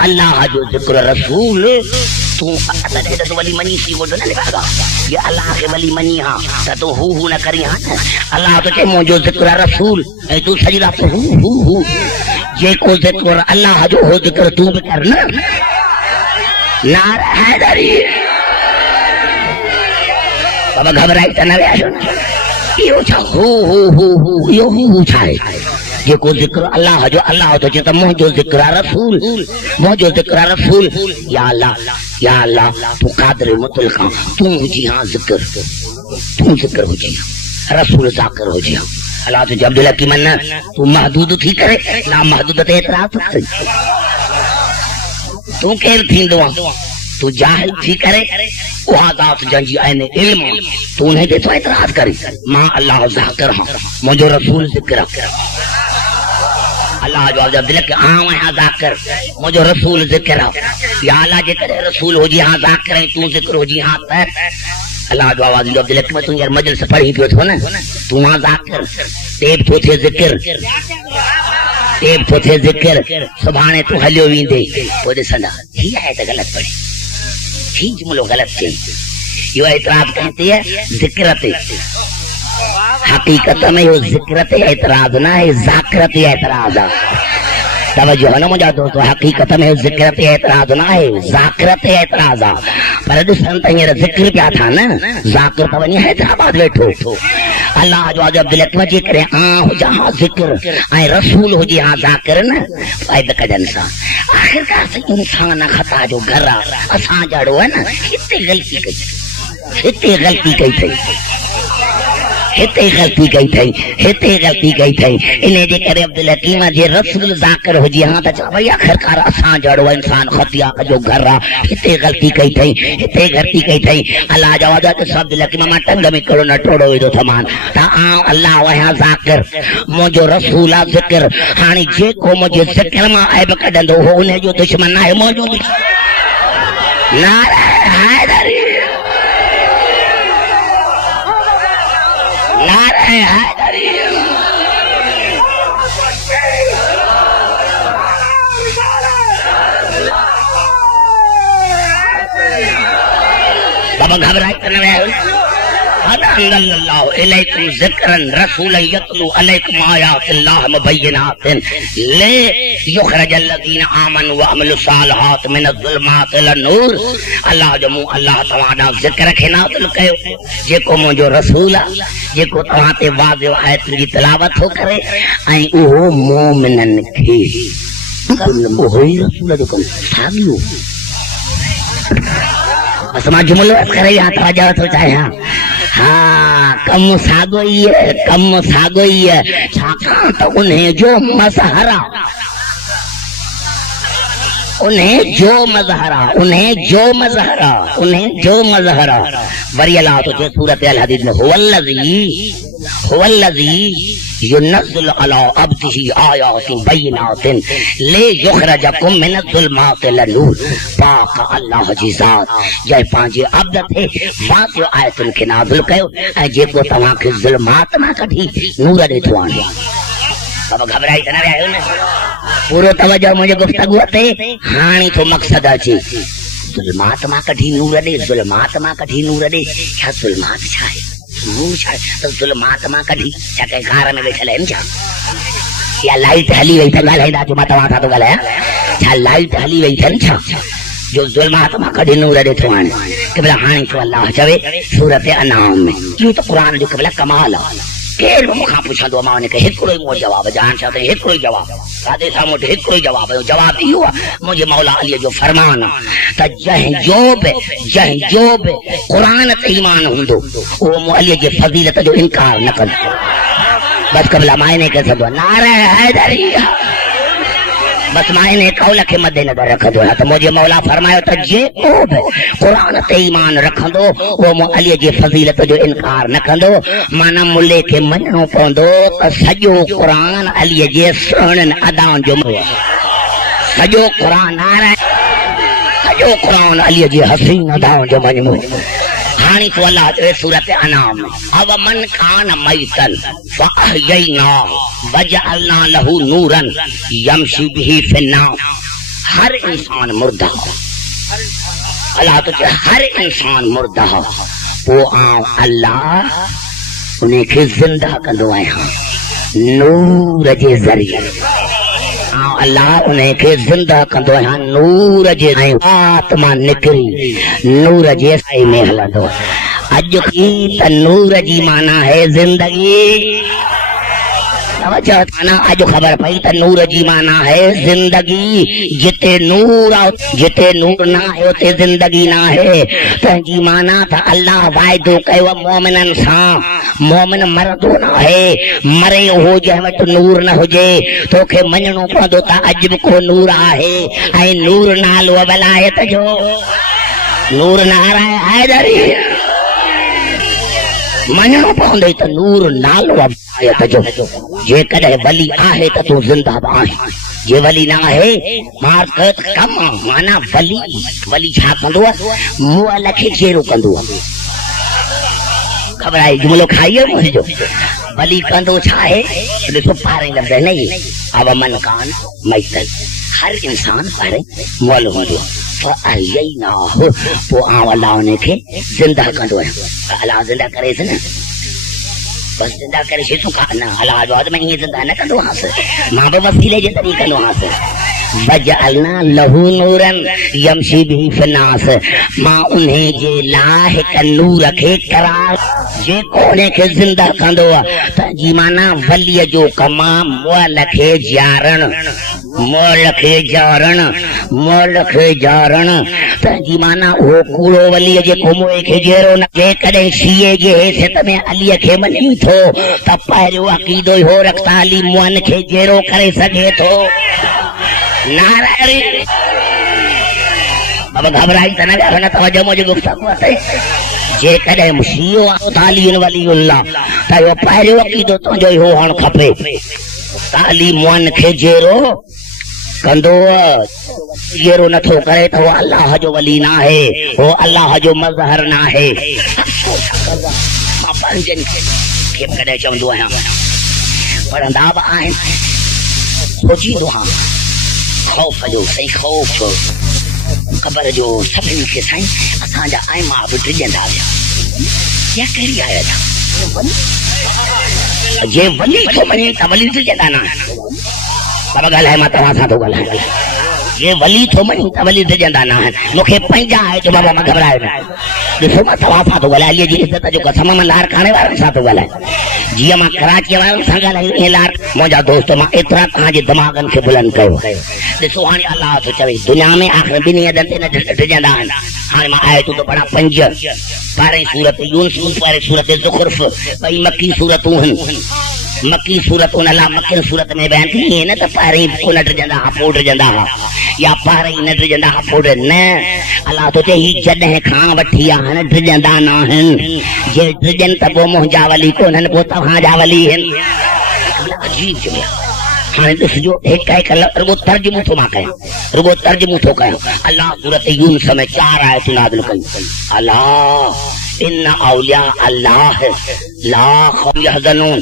अल्लाह जो ज़िक्र रसूल तूं तॾहिं त तूं वली मञी सी वठो न लिखागा ये अल्लाह खे वली मञी हा त तूं हू न करी हा न अल्लाह तो चए मुंहिंजो ज़िक्र रसूल ऐं तूं सॼी राति हू जेको ज़िक्र अल्लाह जो हो ज़िक्र तूं बि कर न नारा हैदरी बाबा घबराई त न विया छो न इहो छा हू इहो हू छा आहे जेको ज़िक्र अल्लाह जो अल्लाह तो चए त मुंहिंजो ज़िक्र रसूल मुंहिंजो ज़िक्र रसूल या अल्लाह तूं क़ादिर मुतलक़ तूं हुजी हां ज़िक्र तूं ज़िक्र हुजी रसूल ज़ाकिर हुजी अल्लाह तुझे अब्दुल हकीम न तू महदूद थी करे ना महदूद ते एतराज़ कर तू केर थींदो तू जाहिल थी करे उहा ज़ात जंहिंजी आहिनि इल्म तू उन ते तो एतराज़ करी मां अल्लाह ज़ाकिर हां मुंहिंजो रसूल ज़िक्र अल्लाह जो अब्दुल हकीम आऊं आहियां ज़ाकिर मुंहिंजो रसूल ज़िक्र या अल्लाह जे करे रसूल हुजी हां ज़ाकिर ऐं तू ज़िक्र हुजी हां त अल्लाह जो आवाज़ ईंदो अब्दुल हकीम तूं यार मजलिस पढ़ी पियो थो न तूं हां ज़ाकिर टेप थो थिए ज़िक्र सुभाणे तूं हलियो वेंदे पोइ ॾिसंदा हीअ आहे त ग़लति पढ़ी ही जुमलो गलत चई यो एतराज कहते हैं जिक्र ते हकीकत में यो जिक्र ते एतराज ना है ज़ाकिर ते एतराज है तवज्जो है ना मुझा दोस्तों हकीकत में जिक्र ते एतराज ना है ज़ाकिर ते एतराज है पर ॾिसनि त हींअर ज़िक्र पिया था न ज़ाकिर त वञी हैदराबाद वेठो अल्लाह जो अब्दुल हकीम जे करे हुजा हां ज़िक्र ऐं रसूल हुजे हां ज़ाकिर न फ़ाइदो कजनि सा आख़िरकार इंसान ख़ता जो घर आहे असां जहिड़ो आहे न हिते ग़लती कई अथई इन जे करे अब्दुल हकीम जे रसूल ज़ाकिर हुजे हां त चओ भई आख़िरकार असां जहिड़ो इंसान ख़तिया जो घर आहे हिते ग़लती कई अथई अल्लाह जो अब्दुल हकीम मां टंग में कहिड़ो न टोड़ो विधो थमान त अल्लाह आहियां ज़ाकिर मुंहिंजो रसूल आहे ज़िक्र हाणे जेको मुंहिंजे ज़िक्र मां ऐब कढंदो हो उन जो दुश्मन आहे मुंहिंजो नारा हैदरी बाबा घबराई त न विया अल्लाह इलैकुम ज़िक्रन रसूल यतलू अलैकुम आयातिल्लाह मुबय्यिनातिन ले युखरजल लज़ीना आमनु व अमिलुस सालिहात मिनज़-ज़ुलुमाति इलन-नूर। अल्लाह जो मूं अल्लाह तवाना ज़िक्र खे नाज़िल कयो जेको मुंहिंजो रसूल आहे जेको तव्हां ते वाज़िह आयतुनि जी तिलावत थो करे ऐं उहो मोमिननि खे उहो ई रसूल जो कमु साॻियो। बस मां जुमिलो करे या तवजह थो चाहियां हाँ कम साॻियो ई आहे कम साॻियो ई आहे छाकाणि त उन जो मज़हरा उन्हें जो मज़हरा वरी अल्लाह तो सूरत अल हदीद में हुवल्लज़ी युनज़्ज़िलु अला अब्दिही आयातिन बय्यिनातिन लियुखरिजकुम मिनज़-ज़ुलुमाति इलन-नूर। पाक अल्लाह जी ज़ात जंहिं पंहिंजे अब्द ते वाज़िह आयतुनि खे नाज़िल कयो ऐं जेको तव्हां खे ज़ुल्मात मां कढी नूर ॾे थो आणे। बाबा घबराई त न रहियो न पूरो तवजो मुंहिंजे गुफ़्तगूअ ते हाणे थो मक़सद अचे ज़ुल्मात मां कढी नूर ॾे ज़ुल्मात मां कढी नूर ॾे छा ज़ुल्मात छा आहे नूर छा आहे त ज़ुल्मात मां कढी छा कंहिं कार में वेठल आहिनि छा या लाइट हली वई त ॻाल्हाईंदा छो मां तव्हां सां थो ॻाल्हायां छा लाइट हली वई अथनि छा जो ज़ुल्मात मां कढी नूर ॾे थो आणे क़िबला हाणे थो अल्लाह चवे सूरत अनाम में इहो त क़ुरान जो क़िबला कमाल आहे केर बि मूंखां पुछंदो मां हुनखे हिकिड़ो ई मूं जवाब ॼाण छा अथई हिकिड़ो ई जवाब सादे साम्हूं हिकिड़ो ई जवाब इहो आहे मुंहिंजे मौला अलीअ जो फरमान आहे त जंहिंजो बि क़ुरान ते ईमान हूंदो उहो मूं अलीअ जे फज़ीलत जो इनकार न कंदो बस क़िबला मां इन खे सदो नारे हैदरी बस मां इन कौल खे मदे नज़र रखंदो आहियां त मुंहिंजे मौला फरमायो त जेको बि क़ुरान ते ईमान रखंदो उहो मूं अलीअ जे फज़ीलत जो इनकार न कंदो माना मुले खे मञणो पवंदो त सॼो क़ुरान अलीअ जे सुहिणनि अदाउनि जो सॼो क़ुरान अलीअ जे हसीन अदाउनि जो मजमूओ। हाणे तो अल्लाह चवे सूरत अनाम अव मन कान मैतन फअहयैनाहु वजअलना लहू नूरन यमशी बिही फिन्नास। हर इंसान मुर्दा अल्लाह तो चवे हर इंसान मुर्दा पोइ आउं अल्लाह उन खे ज़िंदा कंदो आहियां नूर जे ज़रिए अल्लाह उन खे ज़िंदा कंदो आहियां नूर जे आत्मा निकिरी नूर जे साई में हलंदो अॼु त नूर जी माना है ज़िंदगी अॼु ख़बर पई त नूर जी माना है ज़िंदगी जिते नूर ना है उते ज़िंदगी ना है तंहिंजी माना त अल्लाह वाइदो कयो मोमिननि सां मोमिन मरदो न आहे मरे हो जंहिं वटि नूर न हुजे तोखे मञणो पवंदो त अॼु बि को नूर आहे ऐं नूर नालो वलायत जो नूर नारा हैदरी मञणो पवंदो त नूर नालो वलायत जो जेकॾहिं वली आहे त तूं ज़िंदा बि आहीं जे वली न आहे मार कम माना वली छा कंदो मुअल खे जेरो कंदो घबराई जुमिलो खाइयो मुंहिंजो वली कंदो छा आहे ॾिसो पारे लफ़्ज़ नहीं अब मन कान मैतन हर इंसान पारे मुअल हूंदो फअहयैनाहु पोइ आउं अल्लाह उन खे ज़िंदा कंदो आहियां अल्लाह ज़िंदा करेसि न बस ज़िंदा करे छे तूं न अल्लाह जो आदमी हीअं ज़िंदा न कंदो आहियां मां बि वसीले जे तरीक़े कंदो आहियां वजअलना लहू नूरन यमशी बिही फिन्नास मां उन्हे जे लाइ हिकु नूर खे करार जेको उन खे ज़िंदा कंदो आहे तंहिंजी माना वलीअ जो कम मुअल खे जारण तंहिंजी माना उहो कूड़ो वलीअ जेको मुए खे जहिड़ो न जेकॾहिं शीए जे हैसियत में अलीअ खे मञी थो त पहिरियों अक़ीदो इहो रख त अली मुअन खे जहिड़ो करे सघे थो नारायण बाबा घबराई त न विया न तवजो मुंहिंजी गुफ़्तगूअ ते जेकॾहिं मुशीओ तालीन वलीउल्लाह त इहो पहिरियों अक़ीदो तुंहिंजो इहो हुअणु खपे त अली मुअन खे जहिड़ो कंदो जहिड़ो नथो करे त उहो अल्लाह जो वली न आहे उहो अल्लाह जो मज़हर न आहे मां पंहिंजनि खे कॾहिं चवंदो आहियां पढ़ंदा बि आहिनि सोचींदो आहियां खौफ़ जो सही खौफ़ छो ख़बर जो सभिनी खे साईं असांजा आइमा बि ड्रिजंदा विया या कहिड़ी आयत जे वली थो मञे त वली ड्रिजंदा न बाबा ॻाल्हाए मां तव्हां सां थो ॻाल्हायां ये वली थो मञे त वली ड्रिजंदा न मूंखे पंहिंजा आहे जो बाबा मां घबरायो न ॾिसो मां तव्हां सां थो ॻाल्हायां अलीअ जी इज़त जो कसम मां लार खाणे वारनि सां थो ॻाल्हायां जीअं मां कराची वारनि सां ॻाल्हायो ईअं लार मुंहिंजा दोस्त मां एतिरा तव्हांजे दिमाग़नि खे बुलंद कयो ॾिसो हाणे अलाह थो चवे दुनिया में आख़िर ॿिन्ही हंधनि ते न ड्रिजंदा आहिनि हाणे मां आयतूं थो पढ़ां 5 पहिरीं सूरत यूनुस पहिरीं सूरत ज़ुख़्रुफ़ ॿई मकी सूरतूं आहिनि मकी सूरत उन अलाह मकिन सूरत में बयान थी न त पहिरीं कोन ड्रिजंदा हा पोइ ड्रिजंदा हा या पहिरीं न ड्रिजंदा हा पोइ न अलाह तो चए ही जॾहिं खां वठी आहिनि ड्रिजंदा न आहिनि जे ड्रिजनि त पोइ मुंहिंजा वली कोन्हनि पोइ तव्हांजा वली आहिनि अजीब जुमिला हाणे ॾिसजो हिकु रुगो तर्जुमो थो मां कयां रुगो तर्जुमो थो कयां अलाह सूरत यूनुस में 4 आयतूं नाज़िल कयूं अलाह इन औलिया अल्लाह ला खौफ यहज़नून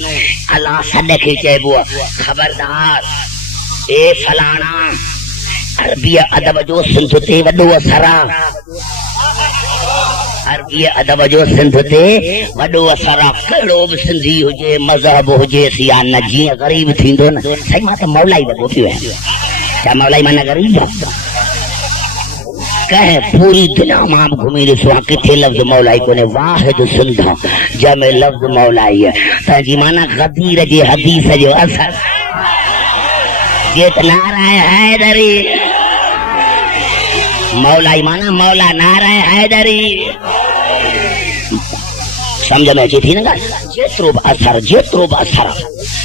अल्लाह सॾ खे चइबो ख़बरदार ए फलाणा अरबी अदब जो सिंध ते वॾो असर आहे अरबी अदब जो सिंध ते वॾो असर आहे कहिड़ो बि सिंधी हुजे मज़हब हुजेसि या न जीअं ग़रीब थींदो न साईं मां त मौलाई वॾो पियो आहियां छा मौलाई माना ग़रीब कहे पूरी दुनिया मां घुमी ॾिसो किथे लफ़्ज़ मौलाई कोन्हे वाहिद सिंध जंहिंमें लफ़्ज़ मौलाई तंहिंजी माना ग़दीर जे हदीस जो असर जेत नाराए हैदरी मौलाई माना मौला नाराए हैदरी समझ में अचे थी न ॻाल्हि जेतिरो बि असर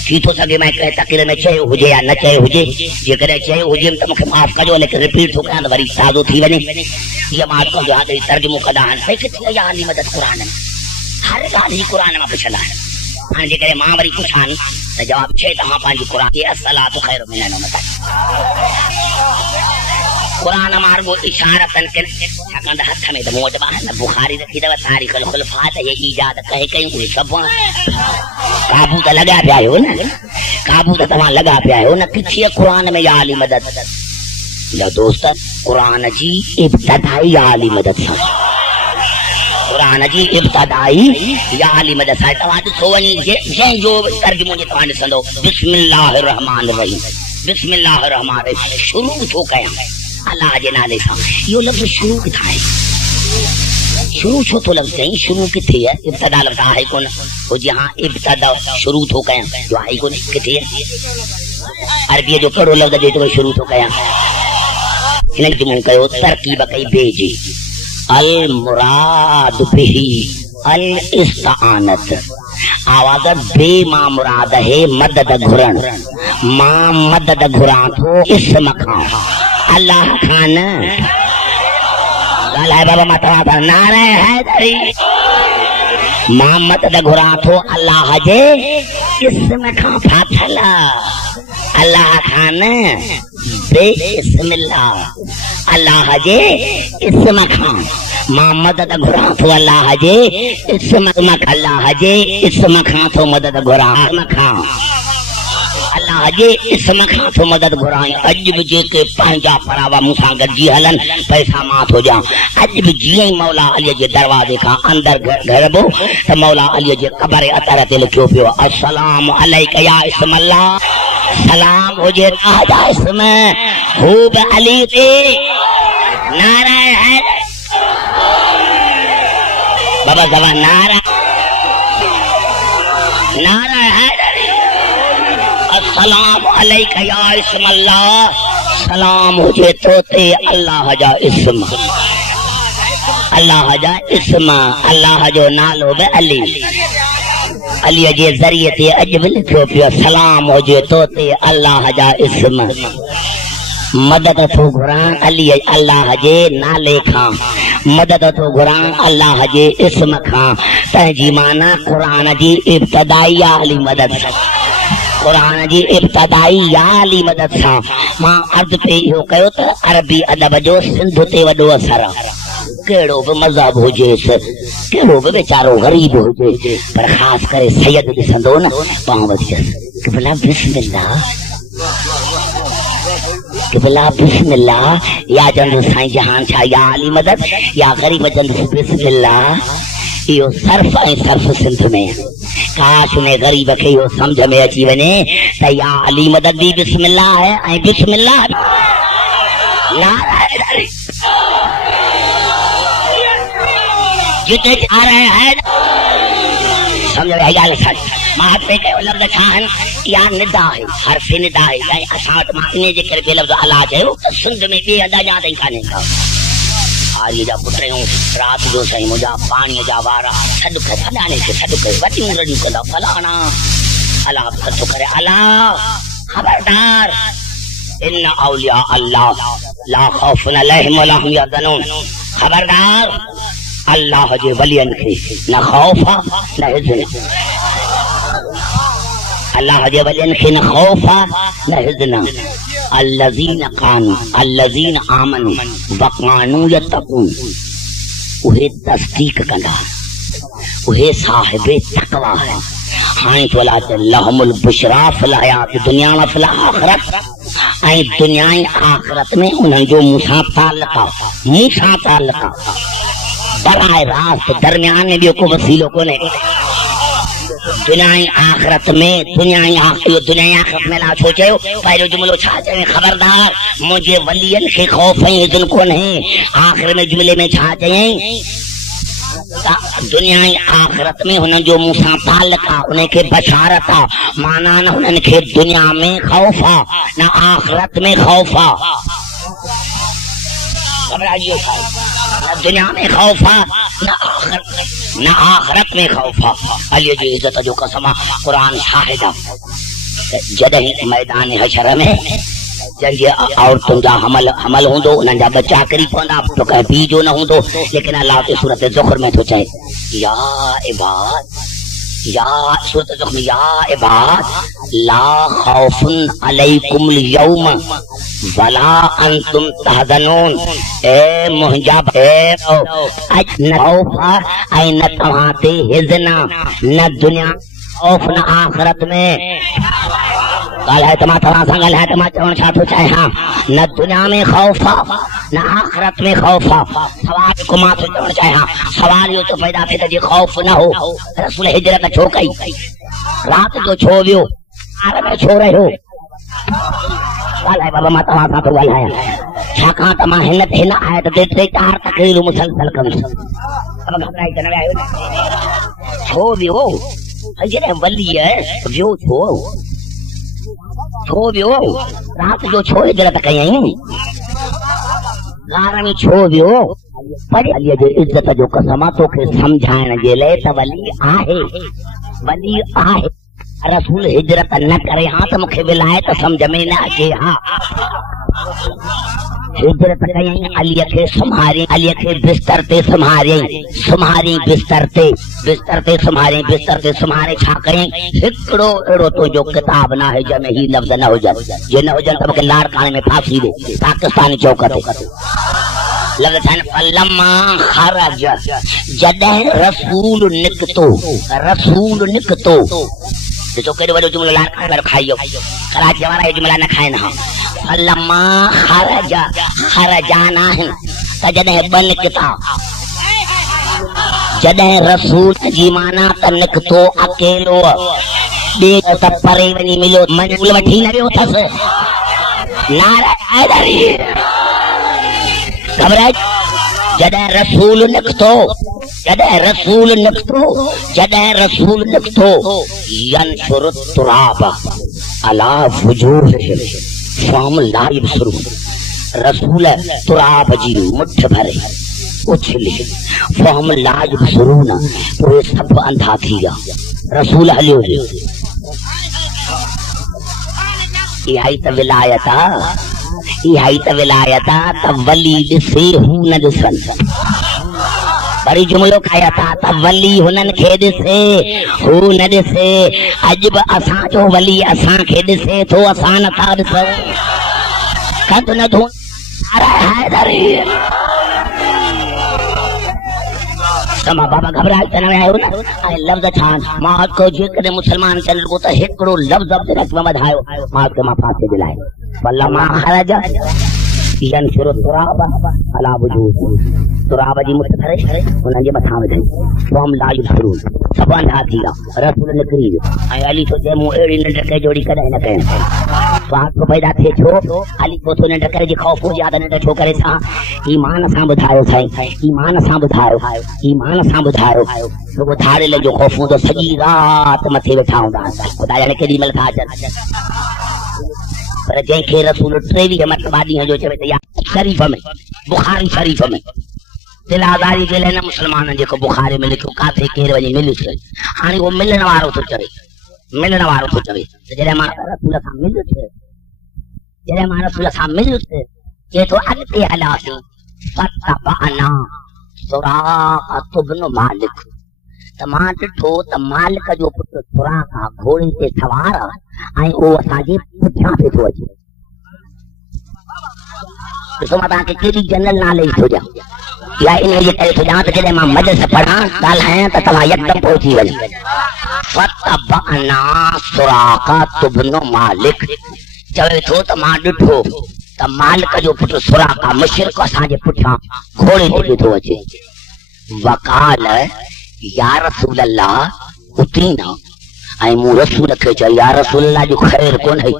थी थो सघे मां कंहिं तक़रीर में चयो हुजे या न चयो हुजे जेकॾहिं चयो हुजे त मूंखे माफ़ कजो लेकिन रिपीट थो कयां त वरी सादो थी वञे हीअ मां जो हाणे तर्जुमो कंदा आहिनि भई किथे इहा हाली मदद क़ुर में हर ॻाल्हि ही क़ुर मां पुछंदा आहिनि हाणे जेकॾहिं मां वरी पुछां त जवाबु छे तव्हां पंहिंजी क़ुर खे असलात ख़ैरु मिलन कुरान मार्गो इशारतन के छाकाणि त हथ में त मूं वटि न बुखारी रखी अथव तारीख़ खुलफा त इहे ईजाद कहे कयूं उहे सभु काबू त लॻा पिया आहियो न काबू त तव्हां लॻा पिया आहियो न किथे क़ुरान में या आली मदद लो दोस्त क़ुरान जी इब्तिदाई आली मदद सां क़ुरान जी इब्तिदाई या आली मदद सां तव्हां ॾिसो वञी जंहिंजो तर्जुमो जे तव्हां ॾिसंदो बिस्मिल्लाहिर रहमानिर रहीम बिस्मिल्लाहिर रहमानिर रहीम शुरू थो कयां अल्लाह जे नाले सां इहो लफ़्ज़ शुरू किथां आहे शुरू छो थो लफ़्ज़ कई शुरू किथे है इब्तिदा लफ़्ज़ आहे कोन हुजे हां इब्तिदा शुरू थो कयां जो आहे कोन किथे है अरबीअ जो कहिड़ो लफ़्ज़ जेको शुरू थो कयां हिन जो मूं कयो तरकीब कई बेजी अल मुराद बिही अल इस्तानत आवाज़ बे मां मुराद है मदद घुरण मां मदद घुरां थो इसम खां अल्लाह खान ॻाल्हाए बाबा मां तव्हां सां नाराए हैदरी मां मदद घुरां थो अल्लाह जे इसम खां फाथल अल्लाह खान बिस्मिल्लाह अल्लाह जे इसम खां मां मदद घुरां थो अल्लाह जे इसम अल्लाह जे इसम खां थो मदद घुरां खां अल्लाह जे इसम खां थो मदद घुरां अॼु बि जेके पंहिंजा परावा मूंसां गॾिजी हलन पैसा मां थो ॾियां अॼु बि जीअं ई मौला अलीअ जे दरवाज़े खां अंदरि घरबो त मौला अलीअ जे क़बर अतर ते लिखियो पियो अस्सलाम अलैका या इस्म अल्लाह सलाम हुजे तव्हांजा इस्म हू बि अली ते नाराए हैदर बाबा सवा नाराए हैदर अस्सलाम अलैका या इस्म अल्लाह सलाम हुजे तो ते अल्लाह जा इस्म अल्लाह जो नालो बि अली अलीअ जे ज़रिए ते अॼु बि लिखियो पियो सलाम हुजे तो ते अल्लाह जा इस्म मदद थो घुरां अलीअ अल्लाह जे नाले खां मदद थो घुरां अल्लाह जे इस्म खां तंहिंजी माना क़ुरान जी इब्तिदाई आली मदद क़ुरान जी इब्तिदाई आली मदद सां मां अर्ज़ पे इहो कयो त अरबी अदब जो सिंध ते वॾो असर आहे कहिड़ो बि मज़हब हुजेसि कहिड़ो बि वीचारो ग़रीब हुजे पर ख़ासि करे सैयद ॾिसंदो न पाण वधीक कि भला बिस्मिल्लाह बिला बिस्मिल्लाह या जंद साईं जहान छा या अली मदद या गरीब जंद बिस्मिल्लाह यो सर्फ ऐं सर्फ सिंध में काश उन्हें गरीब के यो समझ में अची वने त या अली मदद भी बिस्मिल्लाह है ऐं बिस्मिल्लाह नारायण जिते आ रहे हैं समझ में आई गाल सच महात्मे के लफ्ज छान या निदा है हर्फ निदा है ऐं असां वटि मां इन जे करे बे लफ्ज अला चयो त सिंध में बे अदा जा तई काने का आरी जा पुटरियूं रात जो सही मुंहिंजा पाणीअ जा वारा छॾ कर फलाणे खे छॾ कर वॾियूं रड़ियूं कंदा फलाणा अला कथो करे अला खबरदार इन औलिया अल्लाह ला खौफुन अलैहिम वला हुम यहज़नून खबरदार अल्लाह जे वलियन खे न खौफ न हिज़न अल्लाह जे वलियन खे न खौफ न हिज़न अल्लज़ीन आमनू वकानू यत्तकून उहे तस्दीक कंदा उहे साहिबे तकवा है हाणे तो अल्लाह ते लहुमुल बुशरा फिल हयात दुनिया व फिल आखिरत ऐं दुनिया ऐं आखिरत में उन्हनि जो मूंसां ताल्लुक बराए रास्त दरमियान में ॿियो को वसीलो कोन्हे दुनिया ऐं आखिरत में दुनिया ऐं आखिरत में ला छो चयो पहिरियों जुमिलो छा चवे खबरदार मुंहिंजे वलियन खे खौफ ऐं इज़्ज़त कोन्हे आखिर में जुमिले में छा चयईं दुनिया ऐं आखिरत में हुननि जो मूंसां ताल्लुक आहे उन खे बशारत आहे माना न हुननि खे दुनिया में खौफ आहे न आखिरत में खौफ आहे न दुनिया में खौफ न आखिरत में खौफ अली जी इज्जत जो कसम कुरान शाहिद जॾहिं मैदान हशर में जंहिंजे औरतुनि जा हमल हूंदो उन्हनि जा बच्चा किरी पवंदा तो कंहिं पीउ जो न हूंदो लेकिन अल्लाह ते सूरत ज़ुखर में थो चए या इबाद या सूरत ज़ुखर में या इबाद ला खौफुन अलैकुम यौम वला अंतुम तहज़नून ए मुंहिंजा अज न खौफ ऐं न तव्हां ते हिज़न न दुनिया खौफ न आखिरत में ॻाल्हाए त मां तव्हां सां ॻाल्हाए त मां चवणु छा थो चाहियां न दुनिया में खौफ न आखिरत में खौफ सवाल को मां थो चवणु चाहियां सवाल इहो थो पैदा थिए त जे खौफ न हो रसूल हिजरत छो कई रात जो छो वियो कार में छो रहियो ॻाल्हाए बाबा मां तव्हां सां थो ॻाल्हायां छाकाणि त मां हिन आयत ते 3-4 तक़रीरूं मुसलसल कंदुसि घबराई त न विया छो वियो जॾहिं वलीअ वियो छो वियो रात जो छो हिजरत कयईं गार में छो वियो पर अलीअ जे इज्जत जो कसम तोखे सम्झाइण जे लाइ त वली आहे रसूल हिजरत न करे हा त मूंखे विलायत समझ में न अचे हा हिजरत कयईं अलीअ खे संभारी अलीअ खे बिस्तर ते संभारी बिस्तर ते संभारे छा कयईं हिकिड़ो अहिड़ो तुंहिंजो किताब न आहे जंहिंमें ही लफ़्ज़ न हुजनि जे न हुजनि त मूंखे लाड़काने में फांसी ॾे पाकिस्तानी चौक ते लफ़्ज़ आहिनि फलम्मा खरज जॾहिं रसूल निकितो ॾिसो केॾो वॾो जुमिलो लाड़काने में खाइयो कराची वारा इहे जुमिला न खाइनि हा फलम्मा खरजान आहिनि त जॾहिं ॿ निकिता जॾहिं रसूल जी माना त निकितो अकेलो ॿिए त परे वञी मिलियो मंजूल वठी न वियो अथसि घबराए जॾहिं रसूल निकितो यनशुर तुराब अला वजूहिहिम फहम ला यबसरून रसूल तुराब जी मुठ भरे उछले फहम ला यबसरून पूरे सब अंधा थी विया रसूल हलियो इहाई त विलायत त वली ॾिसे हू न ॾिसनि वरी जुमिलो खाया था त वली हुननि खे ॾिसे हू न ॾिसे अॼु बि असांजो वली असांखे ॾिसे थो असां नथा ॾिसूं कद न समा बाबा घबराए त न आयो न ऐं लफ़्ज़ छान मां को जेकॾहिं मुसलमान चैनल को त हिकिड़ो लफ़्ज़ रक़म वधायो मां के मां फासे दिलाए वल्ला मां खरज यनशुर तुराब अला वजूद तुराब जी मुठ करे उन्हनि जे मथां विधई क़ौम ला युबसिरून सब अंधा थी विया रसूल निकिरी वियो ऐं अली सोचे मूं अहिड़ी निंड के जोड़ी कॾहिं न कयां स्वाद को पैदा थिए छो अली सोचो निंड करे जी ख़ौफ़ हुजे त निंड छो करे छा ईमान सां ॿुधायो साईं ईमान सां ॿुधायो रुगो धाड़े लॻो ख़ौफ़ हूंदो सॼी राति मथे वेठा हूंदा ख़ुदा जाने केॾी महिल था अचनि पर जंहिंखे रसूल 23 मरतबा ॾींहं जो चवे त या शरीफ़ में बुखारी शरीफ़ में दिलादारी जे लाइ न मुस्लमाननि जेको बुखारी में लिखियो काथे केरु वञी मिलुसि हाणे उहो मिलण वारो थो चवे त जॾहिं मां रसूल सां मिलुसि चए थो अॻिते हलियासीं फतबअना सुराक़ इब्न मालिक त मां ॾिठो त मालिक जो पुटु सुराक़ घोड़े ते सवार ऐं उहो असांजे पुठियां पियो थो अचे ॾिसो मां तव्हांखे केॾी जनरल नॉलेज थो ॾियां या इन जे करे थो ॾियां त जॾहिं मां मजलिस पढ़ां ॻाल्हायां त तव्हां यकदमि पहुची वञो फतबअना सुराक़ इब्न मालिक चवे थो त मां ॾिठो त मालिक जो पुटु सुराक़ मुशरिक असांजे पुठियां घोड़े ते पियो थो अचे वकाल या रसूल अल्लाह उतीना ऐं मूं रसूल खे चयो या रसूल अल्लाह जो ख़ैर कोन्हे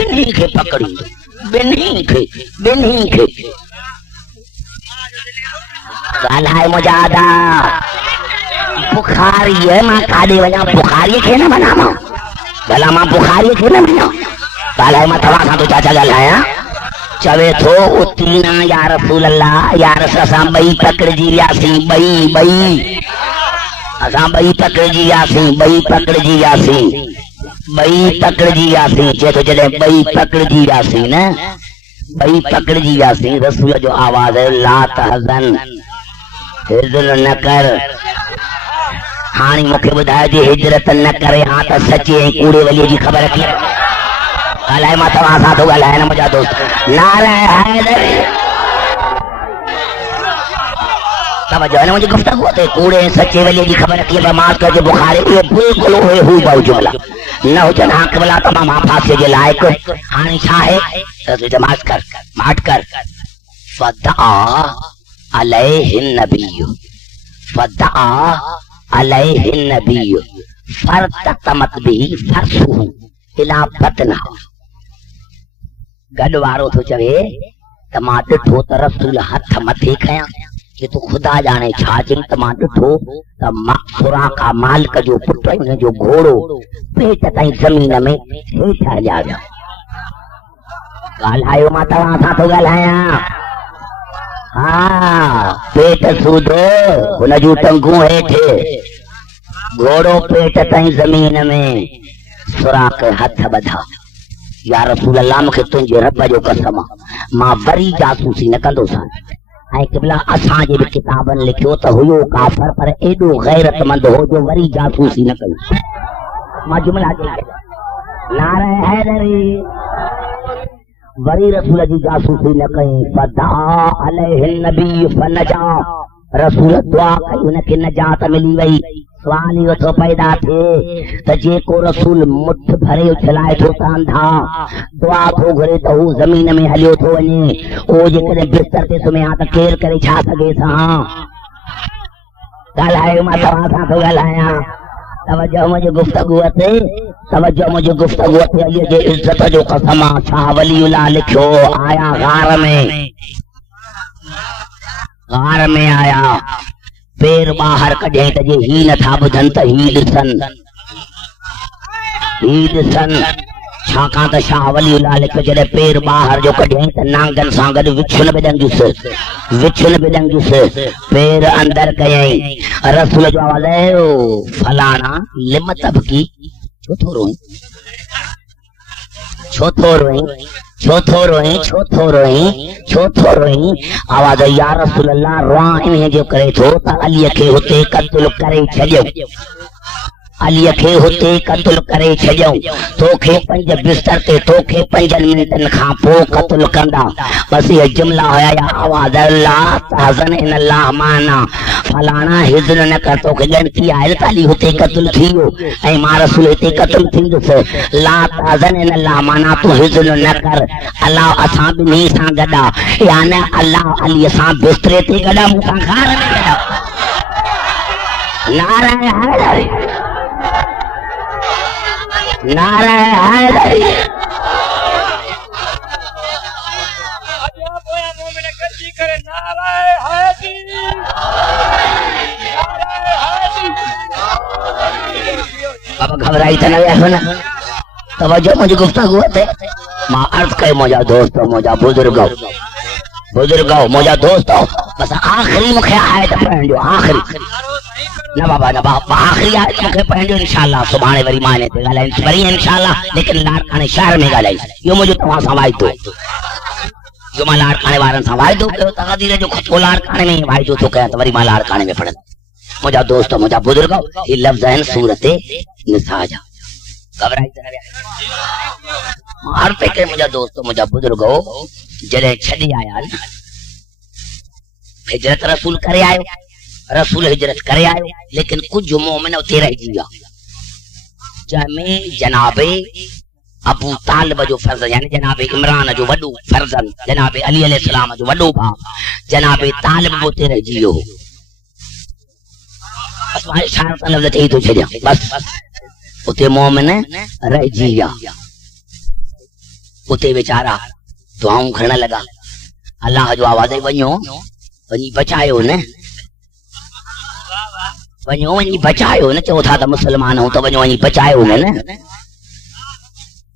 ॿिन्ही खे पकड़ींदो ॿिन्ही खे ॻाल्हाए मुजादा बुखारी मां काॾे वञा बुखारीअ खे न मञां भला मां बुखारीअ खे न मञां ॻाल्हाए मां तव्हां सां थो छा ॻाल्हायां चवे थो उतीना या रसूल अल्लाह या रसूल असां ॿई पकड़जी वियासीं असां ॿई पकड़जी वियासीं चए थो जॾहिं ॿई पकड़जी वियासीं रसूल जो आवाज़ ला तहज़न हिजर न कर हाणे मूंखे ॿुधायो जी हिजरत न करे हा त सचे ऐं कूड़े वलीअ जी ख़बर कीअं ॻाल्हाए मां तव्हां सां थो ॻाल्हायां न मुंहिंजा दोस्त नारे हैदरी तवजो है मुझे गुफ्तगू ते कूड़े सच्चे वली जी खबर की मां के बुखारी ये बिल्कुल हुई बहु जुमला न हो जन हां कबला तमाम फासे जे लायक हानी छा है तो जमात कर माट कर फदा अलैहि नबी फरतमत भी फरसु इला बतना गड वारो तो चवे त मां ॾिठो त रसूल हथ मथे खयां कि तू खुदा जाने छा चई त मां ॾिठो त सुराक़ मालिक जो पुटु हुन जो घोड़ो पेट ताईं ज़मीन में हेठि हलिया विया ॻाल्हायो मां तव्हां सां थो ॻाल्हायां हा पेट सूधो हुन जूं टंगूं हेठि घोड़ो पेट ताईं ज़मीन में सुराक़ हथ ॿधा या रसूल अल्लाह मूंखे तुंहिंजे रब जो कसम मां वरी जासूसी न कंदोसां ऐं क़िबला असांजे बि किताबनि लिखियो त हुयो काफ़िर पर एॾो गैरतमंद हो जो वरी जासूसी न कई मां जुमला नारे हैदरी वरी रसूल जी जासूसी न कई फदा अलैहि नबी फनजा रसूल दुआ कई उनखे नजात मिली वई सवाल इहो थो पैदा थिए त जेको रसूल मुठ भरे उछलाए थो त अंधा दुआ थो घुरे त हू ज़मीन में हलियो थो वञे उहो जेकॾहिं बिस्तर ते सुम्हे हा त केरु करे छा सघे था ॻाल्हायो मां तव्हां सां थो ॻाल्हायां तवजो मुंहिंजी गुफ़्तगूअ ते अलीअ जे इज़त जो कसम छा वलीउल्लाह लिखियो आया गार में आया पैर ॿाहिरि कढे त जे ही नथा ॿुधनि त ही ॾिसनि छाकाणि त शाह वलीउल्लाह लिखियो जॾहिं पैर ॿाहिरि जो कढे त नांगनि सां गॾु विछुन बि ॾंगियुसि पैर अंदरि कयईं रसूल जो आवाज़ आयो फलाना लिम तबकी छो थो रोई आवाज़ या रसूल अल्लाह रोआ इन जो करे थो त अलीअ खे हुते क़त्ल करे छॾियो अलीअ खे हुते क़त्ल करे छॾियऊं। तोखे 5 बिस्तर ते तोखे 5 मिंटनि खां पोइ क़त्ल कंदा। बस ये जुमला हुया या आवाज़ अल्लाह तहज़न इन अल्लाह माना फलाना हिज़्र न कर। तोखे ॻणती आहे ताली हुते क़त्ल थी वियो ऐं मां रसूल हिते क़त्ल थींदुसि। ला तहज़न इन अल्लाह माना तूं हिज़्र न कर, अल्लाह असां ॿिन्ही सां गॾु आहे, या न अल्लाह अलीअ सां बिस्तरे ते गॾु आहे, मूंसां खार में गॾु आहे। नाराए हैदरी, नाराए हैदरी। बाबा घबराई त न विया हो न, तवज्जो मुझे गुफ्तगू थे। मां अर्ज कयो मुझा दोस्तों, मुझा बुजुर्गो, बुजुर्गो, मुझा दोस्तों, बस आखिरी मुखे आयत पढ़ण जो, आखिरी न बाबा न बाबा, आखिरी आयत मुखे पढ़ण जो इंशाअल्लाह। सुभाणे वरी मां ते ॻाल्हाईंदुसि वरी इंशाअल्लाह, लेकिन लाड़काने शहर में ॻाल्हाईंदुसि। इहो मुंहिंजो तव्हां सां वाइदो, जो मां लाड़काने वारनि सां वाइदो कयो त ग़दीर जो खुदको लाड़काने में वाइदो थो कयां त वरी मां लाड़काने में पढ़ंदुसि। मुझा दोस्त, मुझा बुजुर्ग, ये लफ्ज़ आहिनि सूरत निसा जा। घबराई त न विया। हर पे के मुझा दोस्त, मुझा बुजुर्ग जॾहिं छॾे आया न, हिजरत रसूल करे आयो, रसूल हिजरत करे आयो, लेकिन कुछ मोमिन उते रहिजी विया, जंहिंमें जनाबे अबू तालिब जो फर्ज़, यानी जनाबे इमरान जो वॾो फर्ज़न, जनाबे अली अलैहिस्सलाम जो वॾो भाउ जनाबे तालिब उते रहिजी वियो। बस मां इशारत लफ़्ज़ चई थो छॾियां, बस उते मोमिन रहिजी विया। उते वीचारा दुआऊं करण लॻा, अल्लाह जो आवाज़ वञो वञी बचायो न, वञो वञी बचायो न, चओ था त मुस्लमान हूं त वञो वञी बचायो न,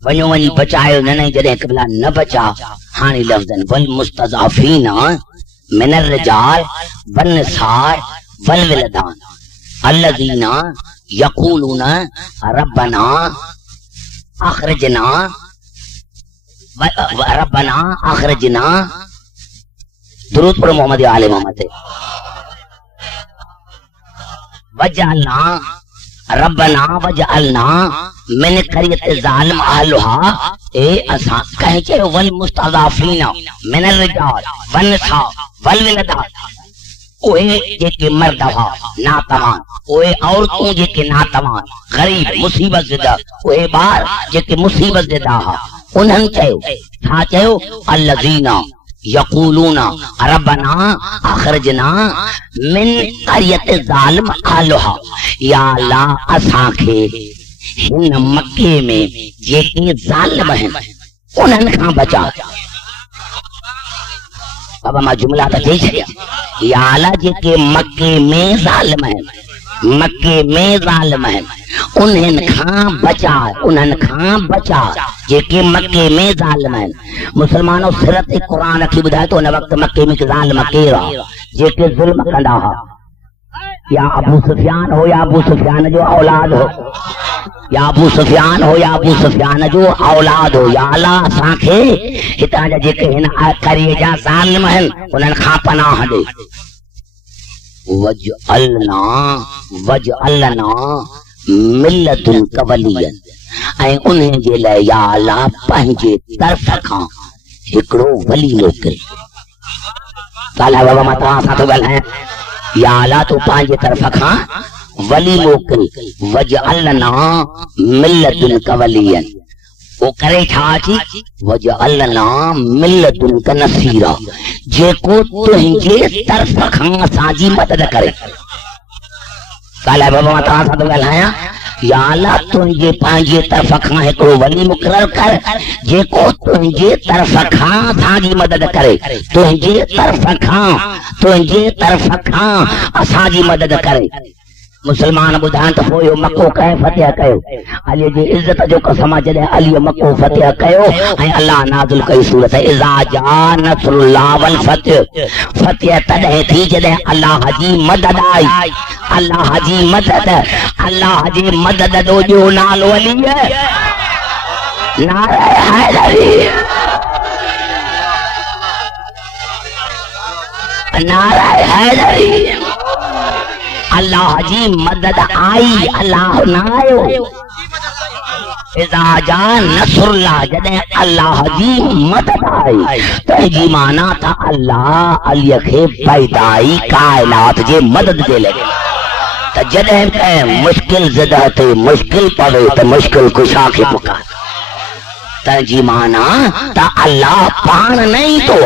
वञो वञी बचायो न। जॾहिं क़िबला न बचा, हाणे लफ़्ज़न वल मुस्तज़अफ़ीन मिनर रिजाल वन निसाअ वल विलदान अल्लज़ीना यक़ूलूना रब्बना अख़रिजना रब्बना अख़रिजना। दुरूद पढ़ो मोहम्मद आले मोहम्मद। वजअलना रब्बना वजअलना मिन क़रियत ज़ालिम अहलुहा, ए असां कहे चयो वल मुस्तज़अफ़ीन मिनर रिजाल वन निसाअ वल विलदान, ओए जेके मर्द हुआ नातवान, ओए औरतूं जेके नातवान गरीब मुसीबत ज़दा, ओए ॿार जेके मुसीबत ज़दा हुआ, उन्हनि चयो छा चयो, अल्लज़ीना यक़ूलूना रब्बना अख़रिजना मिन क़रियत ज़ालिम अहलुहा, या अल्लाह असांखे हिन मके में जेके ज़ालिम आहिनि उन्हनि खां बचा। बाबा मां जुमला त चई छॾिया, या अल्लाह जेके मके में ज़ालिम आहिनि, मके में ज़ालिम आहिनि उन्हनि खां बचा, उन्हनि खां बचा जेके मके में ज़ालिम आहिनि। मुसलमानों सिरत क़ुरान रखी ॿुधाए थो, हुन वक़्तु मके में ज़ालिम केरु आहे, जेके ज़ुल्म कंदा हुआ, या अबू सुफियान हो या अबू सुफियान जो औलाद हो, या अबू सुफियान हो या अबू सुफियान जो औलाद हो। या अल्लाह असांखे हितां जा जेके हिन करीअ जा ज़ालिम आहिनि उन्हनि खां पनाह ॾे। वजअलना वजअलना मिल्लतुन कवलियन, ऐं उन्हनि जे लाइ या अल्लाह पंहिंजे तरफ़ खां हिकिड़ो वली मोकिल। ॻाल्हाए बाबा मां तव्हां सां थो ॻाल्हायां, या अल्लाह तूं पंहिंजे तरफ़ खां वली मोकिल। वजअलना मिल्लतुन कवलियन, वो करे छा अची, वजअलना मिल्लतुन का नसीरा, जेको तुंहिंजे तरफ़ खां असांजी मदद करे। ॻाल्हाए बाबा मां तव्हां सां थो ॻाल्हायां, या अल्लाह तुंहिंजे पंहिंजे तरफ़ खां हिकिड़ो वली मुक़ररु कर, जेको तुंहिंजे तरफ़ खां असांजी मदद करे, तुंहिंजे तरफ़ खां असांजी मदद करे। मुसलमान ॿुधाइनि त पोइ इहो मको कंहिं फतेह कयो, अली जी इज़त जो कसम, जॾहिं अली मको फतेह कयो ऐं अल्लाह नाज़िल कई सूरत इज़ा जा नसरुल्लाह वल फतह, फतेह तॾहिं थी जॾहिं अल्लाह जी मदद आई, अल्लाह जी मदद, अल्लाह जी मदद जो नालो अली है। नारे हैदरी, नारे हैदरी। अल्लाह जी मदद आई अल्लाह ना आयो। इज़ा जा नसरुल्लाह जॾहिं अल्लाह जी मदद आई त जी माना था अल्लाह अलीअ खे पैदाई कायनात जे मदद जे लॻे। त जॾहिं कंहिं मुश्किल ज़िदह ते मुश्किल पवे त मुश्किल कुशा खे पुकार त जी माना त अल्लाह पाण नहीं तो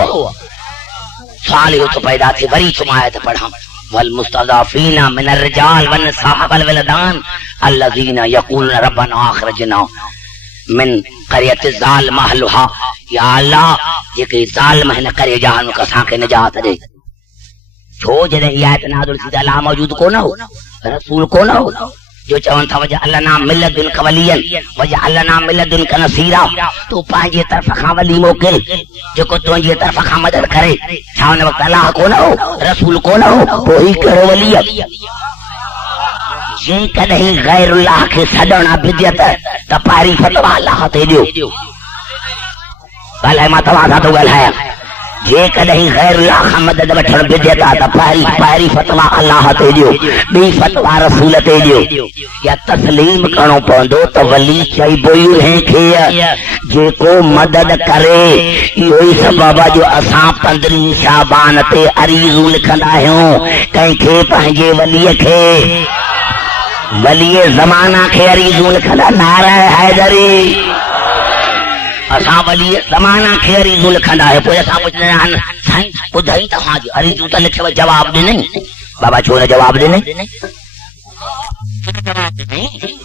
साल तो पैदा थे वरी सुमायत पढ़ा वल मुस्तज़ाफीना मिन अर्रिजाल वन साहबल वलदान अल्लज़ीना यक़ूलून रब्बना अख़रिजना मिन क़रयति ज़ालिमा अहलुहा। या अल्लाह जेके ज़ालिम हिन क़रये जा आहिनि असांखे निजात ॾे। छो जॾहिं इहा आयत नाज़िल थी त अल्लाह मौजूद कोन हो, रसूल कोन हो जो चवनि था वजअलना मिन लदुनका वलियन वजअलना मिन लदुनका नसीरा। तूं पंहिंजे तरफ़ खां वली मोकिल जेको तुंहिंजे तरफ़ खां मदद करे। छा हुन वक़्तु अल्लाह कोन हो, रसूल कोन हो, पोइ ही कहिड़ो वली आहे? जेकॾहिं गैरुल्लाह खे छॾण बिदियत त पहिरीं फतवा अल्लाह ते ॾियो। ॻाल्हाए मां तव्हां सां थो ॻाल्हायां। जेकॾहिं गैरुल्लाह खां मदद वठण बिदियत आहे त पहिरीं फतवा अल्लाह ते ॾियो, ॿी फतवा रसूल ते ॾियो। या तस्लीम करणो पवंदो त वली चइबो ई हिनखे जेको मदद करे। इहो ई सबब आहे जो असां 15 शाबान ते अरीज़ूं लिखंदा आहियूं कंहिंखे पंहिंजे वलीअ खे, वलीअ ज़माना खे अरीज़ूं लिखंदा। नारा हैदरी असां वली ज़माना खे अरीज़ूं लिखंदा आहियूं। पोइ असां पुछंदा आहिनि साईं ॿुधाई तव्हांजी अरीज़ूं त लिखियो, जवाब ॾिनई। बाबा छो न जवाब ॾिनई?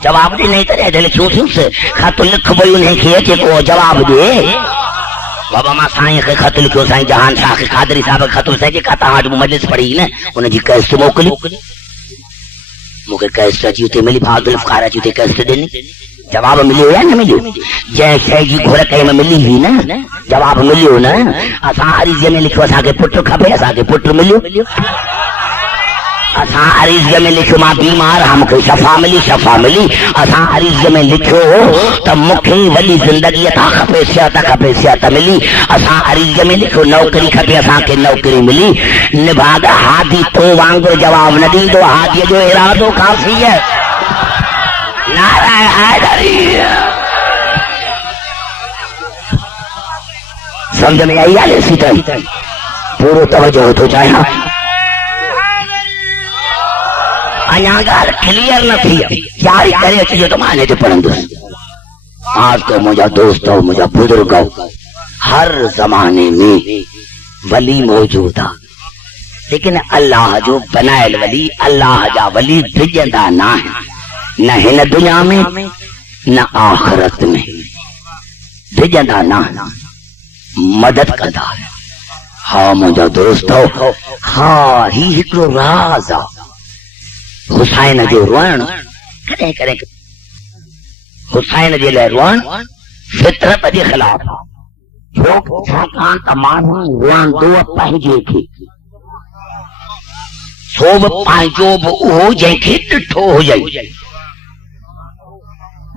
जवाब ॾिनई त लिखियो थियुसि। ख़त लिखबो ई उनखे जेको जवाब ॾे। बाबा मां साईं खे ख़त लिखियो, साईं जहान शाह खे क़ादरी साहिब खे ख़त लिखियो, जेका तव्हां वटि मजलिस पढ़ी न उनजी कैसेट मोकिली। मूंखे कैसेट अची उते मिली, बहादुर फ़ुक़ार अची उते कैसेट ॾिनी। जवाब मिलियो या न मिलियो? जंहिं शइ जी घुर कई में मिली हुई न, जवाब मिलियो न। असां अरीज़े में लिखियो असांखे पुटु खपे, असांखे पुटु मिलियो। असां अरीज़े में लिखियो मां बीमार आहियां, मूंखे शफ़ा मिली। असां अरीज़े में लिखियो त मूंखे वॾी ज़िंदगी अता खपे, सिहत मिली। असां अरीज़े में लिखियो नौकरी खपे, असांखे नौकरी मिली। निभाग हादी तो वांगुरु जवाब न ॾींदो, हादीअ जो इरादो काफ़ी है। नारा हैदरी समझ में आई आहे? इसी तरह पूरो तवज्जो थो चाहियां। अञा ॻाल्हि क्लियर न थी, जारी करे अचिजो त मां हिन ते पढ़ंदुसि। आज को मुंहिंजा दोस्त हो, मुंहिंजा बुजुर्ग हो, हर ज़माने में वली मौजूद आहे, लेकिन अल्लाह जो बनायल वली, अल्लाह जा वली डिॼंदा न आहिनि, न हिन दुनिया में न आखिरत में। डिॼंदा न, मदद कंदा। हा मुंहिंजा दोस्त हो, हा ही हिकिड़ो राज आहे। हुसैन जो रोअण कॾहिं कॾहिं हुसैन जे लाइ रोअण फितरत जे ख़िलाफ़ आहे। छाकाणि त माण्हू रोअंदो पंहिंजे खे, सो बि पंहिंजो बि उहो जंहिंखे ॾिठो हुजे।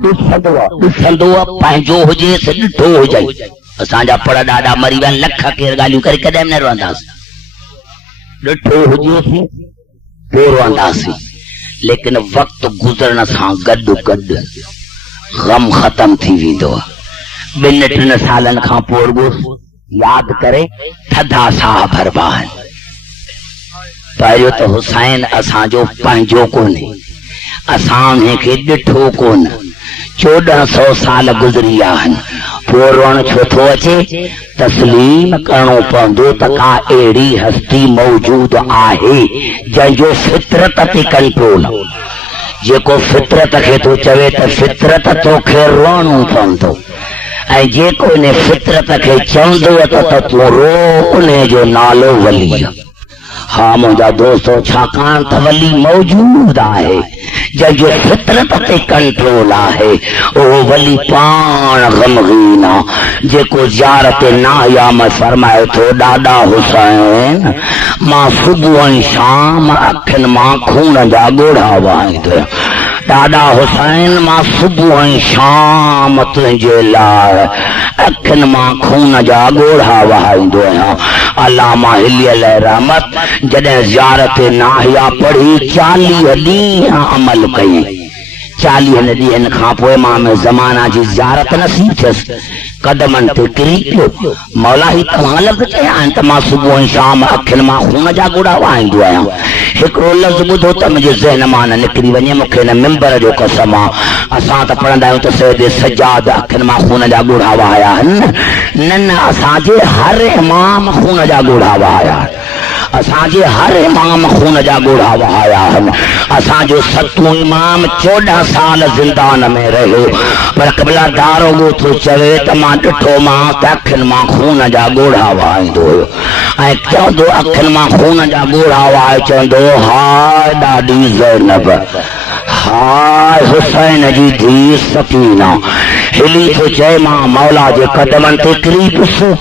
ॾिसंदो पंहिंजो हुजे से ॾिठो हुजे। असांजा पड़ ॾाढा मरी विया, लख केर ॻाल्हियूं करे कॾहिं न रहंदासीं। ॾिठो हुजे पोइ रहंदासीं, लेकिन वक़्तु गुज़रण सां गॾु गॾु गम ख़तम थी वेंदो आहे। 2-3 सालनि खां पोइ यादि करे थधा साह भरबा आहिनि। पहिरियों त हुसैन असांजो पंहिंजो कोन्हे, असां हुनखे ॾिठो कोन। 1400 साल गुज़री आहिनि, पोइ रोअण छो थो अचे? तस्लीम करणो पवंदो त का अहिड़ी हस्ती मौजूद आहे जंहिंजो फितरत ते कंट्रोल, जेको फितरत खे तो चवे त फितरत तोखे रोअणो पवंदो, ऐं जेको इन फितरत खे चवंदो त तूं रो, उन जो नालो वली। हा मुंहिंजा दोस्तो, छाकाणि त वली मौजूद आहे जंहिंजो फितरत ते कंट्रोल आहे। उहो वली पाण गमगीन आहे, जेको ज़ियारत नायाम फरमाए थो, ॾाॾा हुसैन मां सुबुह ऐं शाम अखियुनि मां खून जा ॻोढ़ा वहाईंदो, दादा हुसैन मां सुबुह ऐं शाम तुंहिंजे लाइ अखियुनि मां खून जा ॻोढ़ा वहाईंदो आहियां। अल्लामा हिली अलैहि रहमत जॾहिं ज़ियारत नाहिया पढ़ी 40 ॾींहं अमल कई। 40 ॾींहंनि खां पोइ इमाम ज़माना जी ज़ियारत नसीब थियसि। कदमनि ते किरी पियो। मौला ही तव्हां लफ़्ज़ चया आहिनि त मां सुबुह ऐं शाम अखियुनि मां खून जा ॻोढ़ा वहाईंदो आहियां। हिकिड़ो लफ़्ज़ ॿुधो त मुंहिंजे ज़हन मां न निकिरी वञे, मूंखे हिन मिंबर जो कसम आहे। असां त पढ़ंदा आहियूं त सैयद सज्जाद अखियुनि मां खून जा ॻोढ़ा वहाया आहिनि। न असांजे हर इमाम खून जा ॻोढ़ा वहाया आहिनि। असांजे हर इमाम खून जा ॻोढ़ा वहाया आहिनि। असांजो सतों इमाम 14 साल ज़िंदान में रहियो, पर क़िबला दारोगो थो चवे त मां ॾिठो मां त अखियुनि मां खून जा ॻोढ़ा वहाईंदो हुयो ऐं चवंदो अखियुनि मां खून जा ॻोढ़ा वहाए चवंदो हाय ॾाढी ज़ैनब, हाय हुसैन जी धीउ सकीना। हिली थो चए मां मौला जे कदमनि ते किरी पियुसि,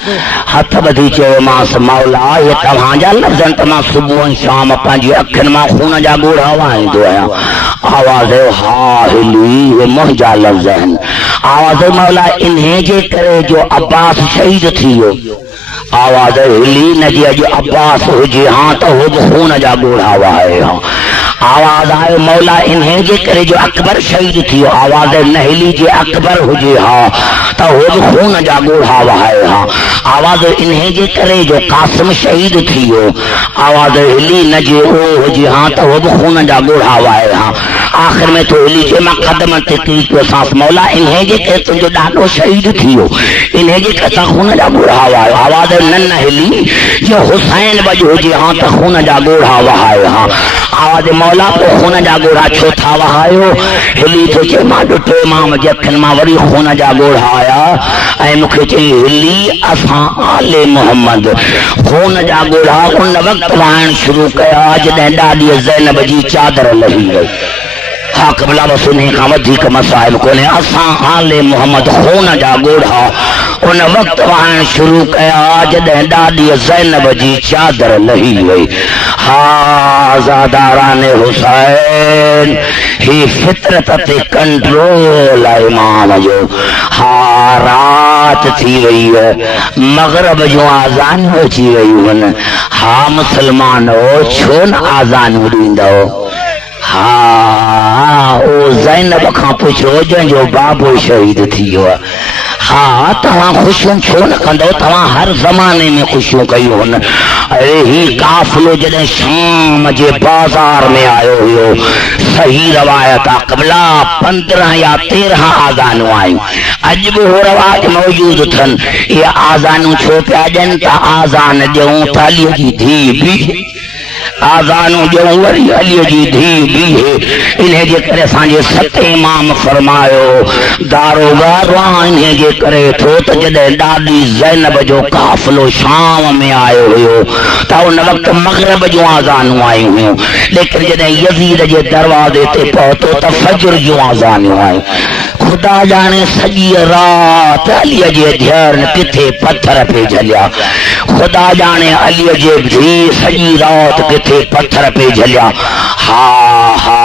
हथ ॿधी चयोमांसि मौला हे तव्हांजा लफ़्ज़ त मां सुबुह ऐं शाम पंहिंजी अखियुनि मां खून जा ॻोढ़ा वहाईंदो आहियां। आवाज़ हा हिली हे मुंहिंजा लफ़्ज़ आहिनि। आवाज़ मौला इन्हे जे करे जो अब्बास शहीद थी वियो। आवाज़ हिली न जी अॼु अब्बास हुजे हा त हो बि खून जा ॻोढ़ा वहाए हा। आवाज़ आयो मौला इन्हे जे करे जो अकबर शहीद थी वियो। आवाज़ न हिली जे अकबर हुजे हा त हो बि खून जा ॻोढ़ा वहाए हा। आवाज़ इन्हे जे करे जो कासिम शहीद थी वियो। आवाज़ हिली न जे ओ हुजे हा त हो बि खून जा ॻोढ़ा वहाए हा। आख़िर में तो हिली जे मां कदम ते किरी पियो सांस मौला इन्हे जे करे तुंहिंजो ॾाढो शहीद थी वियो, इन्हे जे करे तव्हां खून जा ॻोढ़ा वहायो। आवाज़ न हिली जो हुसैन बि हुजे हा त खून जा ॻोढ़ा वहाए हा। आवाज़ मौला पोइ खून जा ॻोढ़ा छो था वहायो? हिली थो चए मां ॾिठो इमाम जे अखियुनि मां वरी खून जा ॻोढ़ा आया ऐं मूंखे चई हिली असां आले मोहम्मद खून जा ॻोढ़ा उन वक़्तु वहाइण शुरू कया जॾहिं ॾाॾीअ ज़ैनब जी चादर लही वई। हा क़िबला बसि उन खां वधीक मसाइल कोन्हे। असां आले मोहम्मद खून जा ॻोढ़ा उन वक़्तु वहाइण शुरू कया जॾहिं ॾाॾीअ ज़ैनब जी चादर लही वई। हा ज़ादाराने हुसैन ही फितरत ते कंट्रोल आहे इमाम जो। हा रात थी वई है, मग़रिब जूं आज़ानूं अची वयूं आहिनि। हा मुसलमानो छो न आज़ानूं ॾींदव? हा ओ ज़ैनब खां पुछो जंहिंजो बाबो शहीद थी वियो। हा तव्हां ख़ुशियूं छो न कंदव? तव्हां हर ज़माने में ख़ुशियूं कयूं आहिनि। अरे ही काफ़िलो जॾहिं शाम जे बाज़ार में आयो हुयो, सही रवायत आहे क़िबला 15 या 13 आज़ानूं आयूं। अॼु बि हो रवाज मौजूद अथनि। इहे आज़ानूं छो पिया ॾियनि त आज़ान ॾियूं त अलीअ जी धीउ बीहे, आज़ानूं ॾियूं वरी अलीअ जी धीउ बीहे। इन्हे जे करे असांजे सते इमाम फरमायो दारोगा इन्हे जे करे थो त जॾहिं ॾाॾी ज़ैनब जो काफ़िलो शाम में आयो हुयो त उन वक़्तु मग़रिब जूं आज़ानूं आयूं हुयूं, लेकिन जॾहिं यज़ीद जे दरवाज़े ते पहुतो त फज्र जूं आज़ानूं आयूं। ख़ुदा जाने सॼी रात अलीअ जे धीअरनि किथे पत्थर पे झलिया। ख़ुदा जाने अलीअ जे धीउ सॼी रात किथे पत्थर पे झलिया। हा हा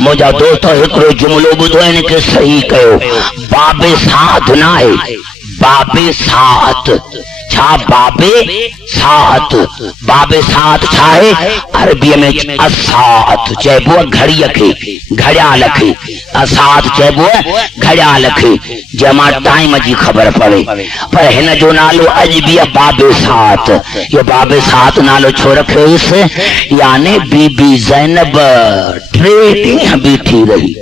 मुंहिंजा दोस्त हिकिड़ो जुमिलो ॿुधो हिन खे सही कयो। बाबे साथ न आहे, बाबे साथ छा? बाबे साथ, बाबे साथ छा आहे? अरबीअ में असाथ चइबो आहे घड़ीअ खे, घड़ियाल खे। असाथ चइबो आहे घड़ियाल खे जंहिंमां टाइम जी ख़बर पवे। पर हिन जो नालो अॼु बि आहे बाबे साथ। इहो बाबे साथ नालो छो रखियोसि? यानी बीबी ज़ैनब 3 ॾींहं बीठी रही,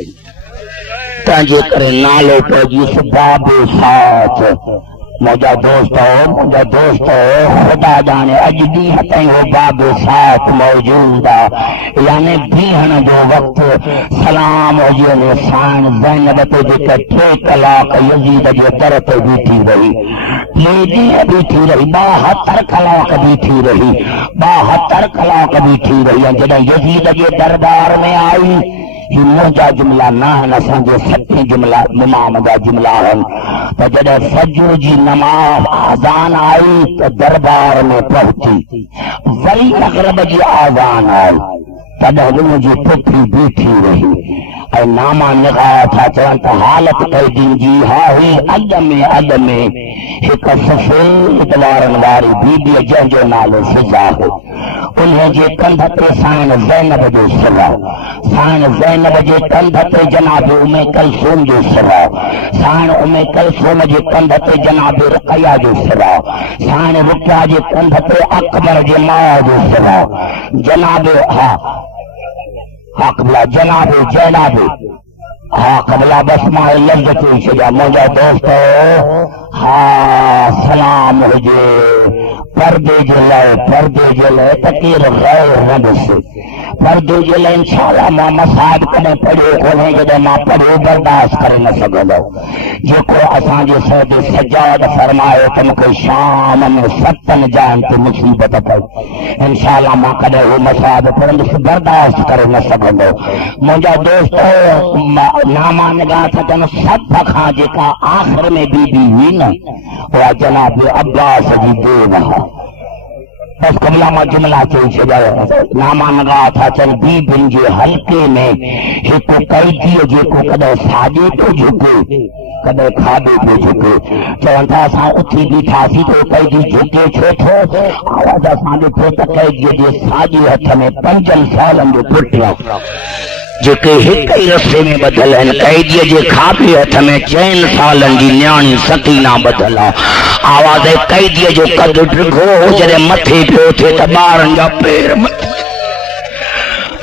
तंहिंजे करे नालो पइजी बाबे साथ। मुंहिंजा दोस्त ख़ुदा जाने अॼु ॾींहं ताईं हो बाबे साथ मौजूद आहे। यानी बीहण जो वक़्तु सलाम हुजे साण ज़ैनब ते जेके 3 कलाक यज़ीद जे दर ते बीठी रही, 3 ॾींहं बीठी रही, 72 कलाक बीठी रही, 72 कलाक बीठी रही। जॾहिं यज़ीद जे दरबार में आई, ही मुंहिंजा जुमिला न आहिनि, असांजे सते जुमिला इमाम जा जुमिला आहिनि। त जॾहिं फज्र जी नमाज़ आज़ान आई त दरबार में पहुची, वरी मग़रिब जी आज़ान आई, तॾहिं हुनजी पुठी बीठी रही। ऐं नामा निगाह था चवनि त हालत कैदियुनि जी हा हुई अॻ में हिकु सफ़ेद वारनि वारी बीबीअ जंहिंजो नालो फिज़ा हो। उन जे कंध ते साईं ज़ैनब जो सिरा, साईं ज़ैनब जे कंध ते जनाब उम्मे कलसूम जो सिरा, साईं उम्मे कलसूम जे कंध ते जनाब रुक़या जो सिरा, साईं रुक़या जे कंध ते अकबर जे माउ जो सिरा, जनाब हा कबला जनाब जैनाब हा कबला बस मां लफ़्ज़ चई छॾिया मुंहिंजा दोस्त। हा सलाम हुजे पर्दे जे लाइ त केरु गैर न ॾिसे। पर्दे जे लाइ इंशाअल्लाह मां मसाइब कॾहिं पढ़ियो कोन्हे, जॾहिं मां पढ़ियो बर्दाश्त करे न सघंदो। जेको असांजे सैद सजाद फरमायो त मूंखे शाम में 7 जान ते मुसीबत पई, इंशाअल्लाह मां कॾहिं उहो मसाइब पढ़ंदुसि बर्दाश्त करे न सघंदो। मुंहिंजा दोस्त नामा निगाह था कनि सभ खां जेका आख़िर में बीबी हुई न उहा जनाब अब्बास जी बेवा। बस कमला मां जुमला चई छॾिया। नामा निगाह था चनि बीबियुनि जे हल्के में हिकु कैदीअ जेको कॾहिं साॼे थो झुके कॾहिं खाॿे थो झुके। चवनि था असां उथी बीठासीं त कैदी झुके छो थो? आवाज़ असां ॾिठो त कैदीअ जे साॼे हथ में 5 सालनि जो पुटु आहे जेके हिक ई रस्ते में ॿधल आहिनि। कैदीअ जे खाॿे हथ में 4 सालनि जी न्याणी सकीना ॿधल आहे। आवाज़ कैदीअ जो कद ॾिघो हो जॾहिं मथे पियो थिए त ॿारनि जा पेर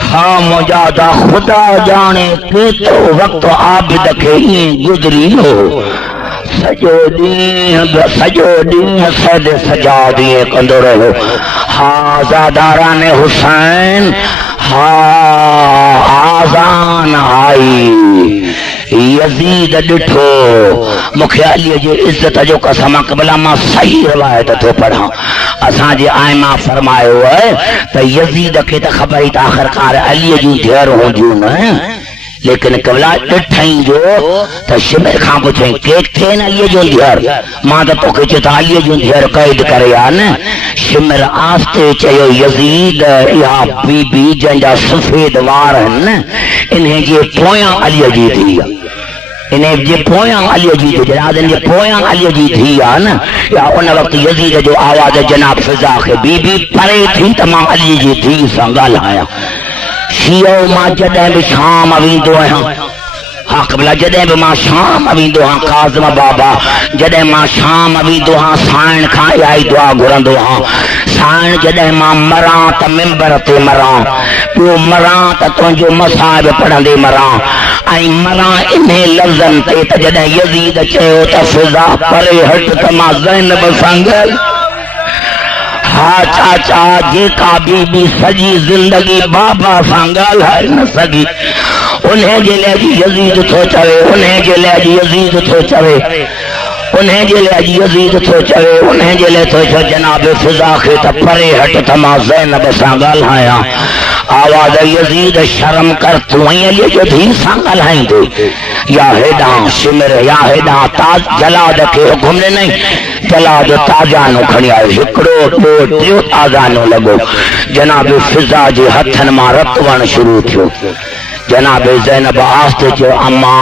हा मुंहिंजा दा ख़ुदा ॼाणे केतिरो वक़्तु आबिद खे ईअं गुज़री हो। सॼो ॾींहुं सैद सजाद ईअं कंदो रहियो। हा ज़ादारान हुसैन हा आज़ान आई यज़ीद ॾिठो। मूंखे अलीअ जी इज़त जो कसम कबला मां सही रिवायत थो पढ़ां। असांजे आइमा फरमायो है त यज़ीद खे त ख़बर ई त आख़िरकार अलीअ जूं धीअर हूंदियूं न, लेकिन कबला ॾिठई जो त शिमिर खां पुछई किथे न अलीअ जूं धीअर? मां त तोखे चयो त अलीअ जूं धीअर क़ैद करे आ न। शिमिर आस्ते चयो यज़ीद इहा बीबी जंहिंजा सफ़ेद वार आहिनि न इन्हे जे पोयां अलीअ जी धीउ आहे। इन्हे जे पोयां अलीअ जी जनादनि जे पोयां अलीअ जी धीउ आहे न। या उन वक़्तु यज़ीद जो आवाज़ जनाब फिज़ा खे बीबी परे थी त मां अलीअ जी धीउ सां ॻाल्हायां। शियो मां जॾहिं बि शाम वेंदो आहियां हा कबला जॾहिं बि मां शाम वेंदो आहियां काज़िम बाबा जॾहिं मां शाम वेंदो आहियां साइण खां इहा ई दुआ घुरंदो आहियां। साइण जॾहिं मां मरां त मिंबर ते मरां पियो मरां त तुंहिंजो मसाइब पढ़ंदे मरां ऐं मरां इन्हे लफ़्ज़नि ते त जॾहिं यज़ीद चयो त फिज़ा परे हट त मां ज़ैनब सां हा चाचा जेका बीबी सॼी ज़िंदगी बाबा सां ॻाल्हाए न सघी उन्हें जे लाइ यज़ीद थो चवे, उन्हें जे लाइ यज़ीद थो चवे, उन्हें जे लाइ यज़ीद थो चवे, उन्हें जे लाइ थो चवे जनाब फिज़ा खे त परे हट त मां ज़ैनब सां ॻाल्हायां। आवाज़ यज़ीद शर्म कर तूं अलीअ जो धीउ सां ॻाल्हाईंदे या हेॾां शिमिर या हेॾां ताज जलाद खे हुकुम ॾिनई। जलाद ताज़ानो खणी आयो। हिकिड़ो ॿियो टियों ताज़ानो लॻो। जनाब फिज़ा जे हथनि मां रतु वहणु शुरू थियो। जनाब ज़ैनब आस्ते चयो अम्मा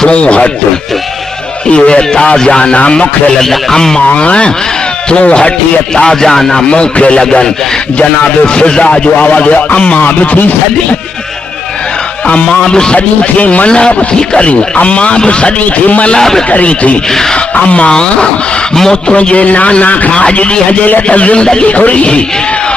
तूं हट इहे ताज़ाना मूंखे लॻनि। अम्मा तूं हटी ताज़ाना मूंखे लॻनि। जनाब फिज़ा जो आवाज़ अम्मा बि थी सघी, अम्मा बि सॼी थी मना बि थी करी, अम्मा बि सॼी थी मना बि करी थी। अम्मा मूं तुंहिंजे नाना खां अॼु ॾींहं जे लाइ त ज़िंदगी घुरी हुई,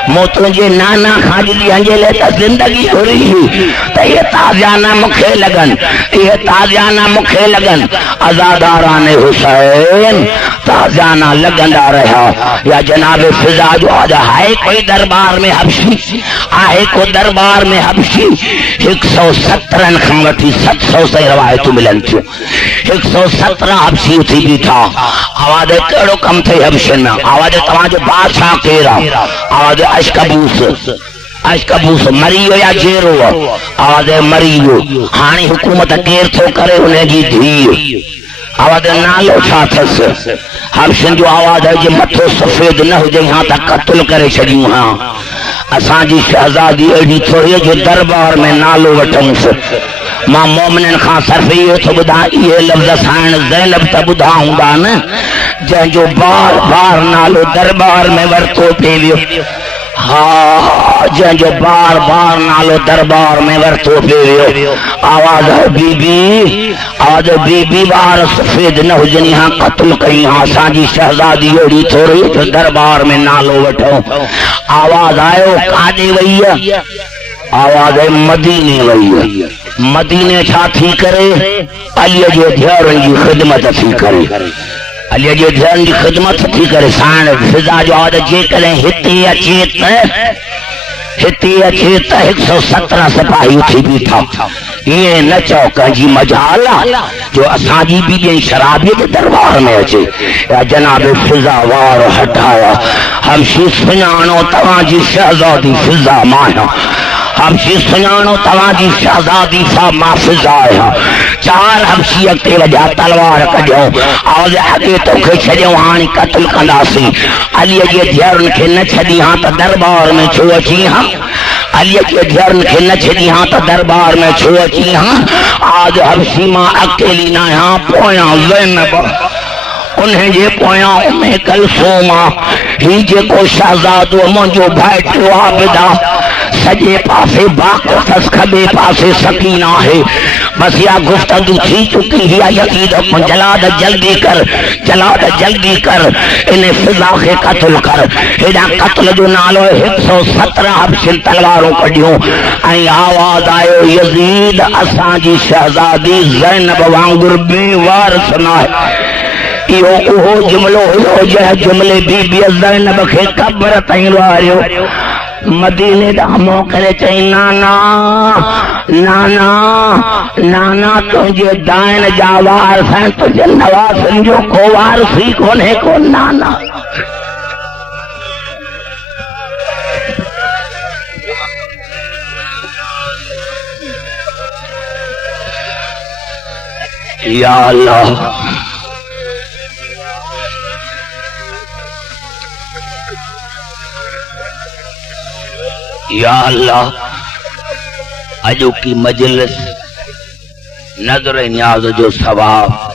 मूं तुंहिंजे नाना खां अॼु ॾींहं जे लाइ त ज़िंदगी घुरी हुई त इहे ताज़ाना मूंखे लॻनि, इहे ताज़ाना मूंखे लॻनि। अज़ादारान हुसैन ताज़ाना लॻंदा रहिया। या जनाब फिज़ा जो आज आहे कोई दरबार में हबशी, आहे को दरबार में हबशी 117 खां वठी 700 ताईं रवायतूं मिलनि थियूं। 117 हबशी थी बीठा। आवाज़ कहिड़ो कमु अथई हबशनि में? आवाज़ तव्हांजो बादशाह केरु आहे? आवाज़ अशकबूस मरी वियो या जेरो? आवाज़ मरी वियो। हाणे हुकूमत केरु थो करे? उनजी धीउ। आवाज़ नालो छा अथसि? हबशनि जो आवाज़ है जे मथो सफ़ेद न हुजे हा त क़त्ल करे छॾियूं हा। असांजी शहज़ादी अहिड़ी थोरी जो दरबार में नालो वठूंसि। मां मोमिनन खां सिर्फ इहो थो ॿुधां इहे लफ़्ज़ साइण ज़ैनब त ॿुधा हूंदा न जंहिंजो बार बार नालो दरबार में वरितो पिए वियो। हाँ जंहिंजो बार बार नालो दरबार में वरितो पिए वियो। आवाज़ बीबी आवाज़ बीबी ॿार सफ़ेद न हुजनि हा क़त्ल कई हा असांजी शहज़ादी अहिड़ी थोरी जो दरबार में नालो वठो। आवाज़ आयो काॾे वई आहे? आवाज़ है मदीने वही। मदीने छा थी करे? अलीअ जे धीअरुनि जी ख़िदमत थी करे। अलीअ जे धीअरुनि जी ख़िदमत थी करे साण फिज़ा जो आवाज़ जेकॾहिं हिते अचे त 117 सिपाही उथी बीठा। ये न चओ कंहिंजी मजाल जो असांजी बि ॿियनि शराबी जे दरबार में अचे या जनाब फिज़ा वार हटाया हमशी सुञाणो तव्हांजी शहज़ादी फिज़ा मां हमशी सुञाणो तव्हांजी शहज़ादी सा मां फिज़ा आहियां। 4 हमशी अॻिते वॼा तलवार कढियो आवाज़ अॻे तोखे छॾियो हाणे क़त्ल कंदासीं। अलीअ जे धीअरुनि खे न छॾी हां त दरबार में छो अची हां? अलीअ जे धीअरुनि खे न छॾी हां त दरबार में छो अची हां? आज हबशी मां अकेली न आहियां पोयां ज़ैनब उन्हें जे पोयां उम्मे कलसूम ही जेको शहज़ादो मुंहिंजो भाइटियो आबिदा सजे पासे बाक़स खबे पासे सकीना है। बस या गुफ्तगू थी चुकी है यकीद जलाद जल्दी कर इन्हें फिज़ा के कत्ल कर। हेड़ा कत्ल जो नालो 117 हबशिन तलवारों कढियों ऐं आवाज़ आयो यजीद असांजी शहज़ादी ज़ैनब वांगुर बेवारस न आहे। इहो उहो जुमिलो हुयो जंहिं जुमिले बीबी ज़ैनब खे क़ब्र ताईं वारियो। मदीने ॾांहुं मोह करे चई नाना नाना नाना तुंहिंजे दाइन जा वारस आहिनि तुंहिंजे नवासनि जो को वारस ई कोन्हे को नाना। या अल्लाह या अल्लाह अजो की मजलिस नजर न्याज जो सवाब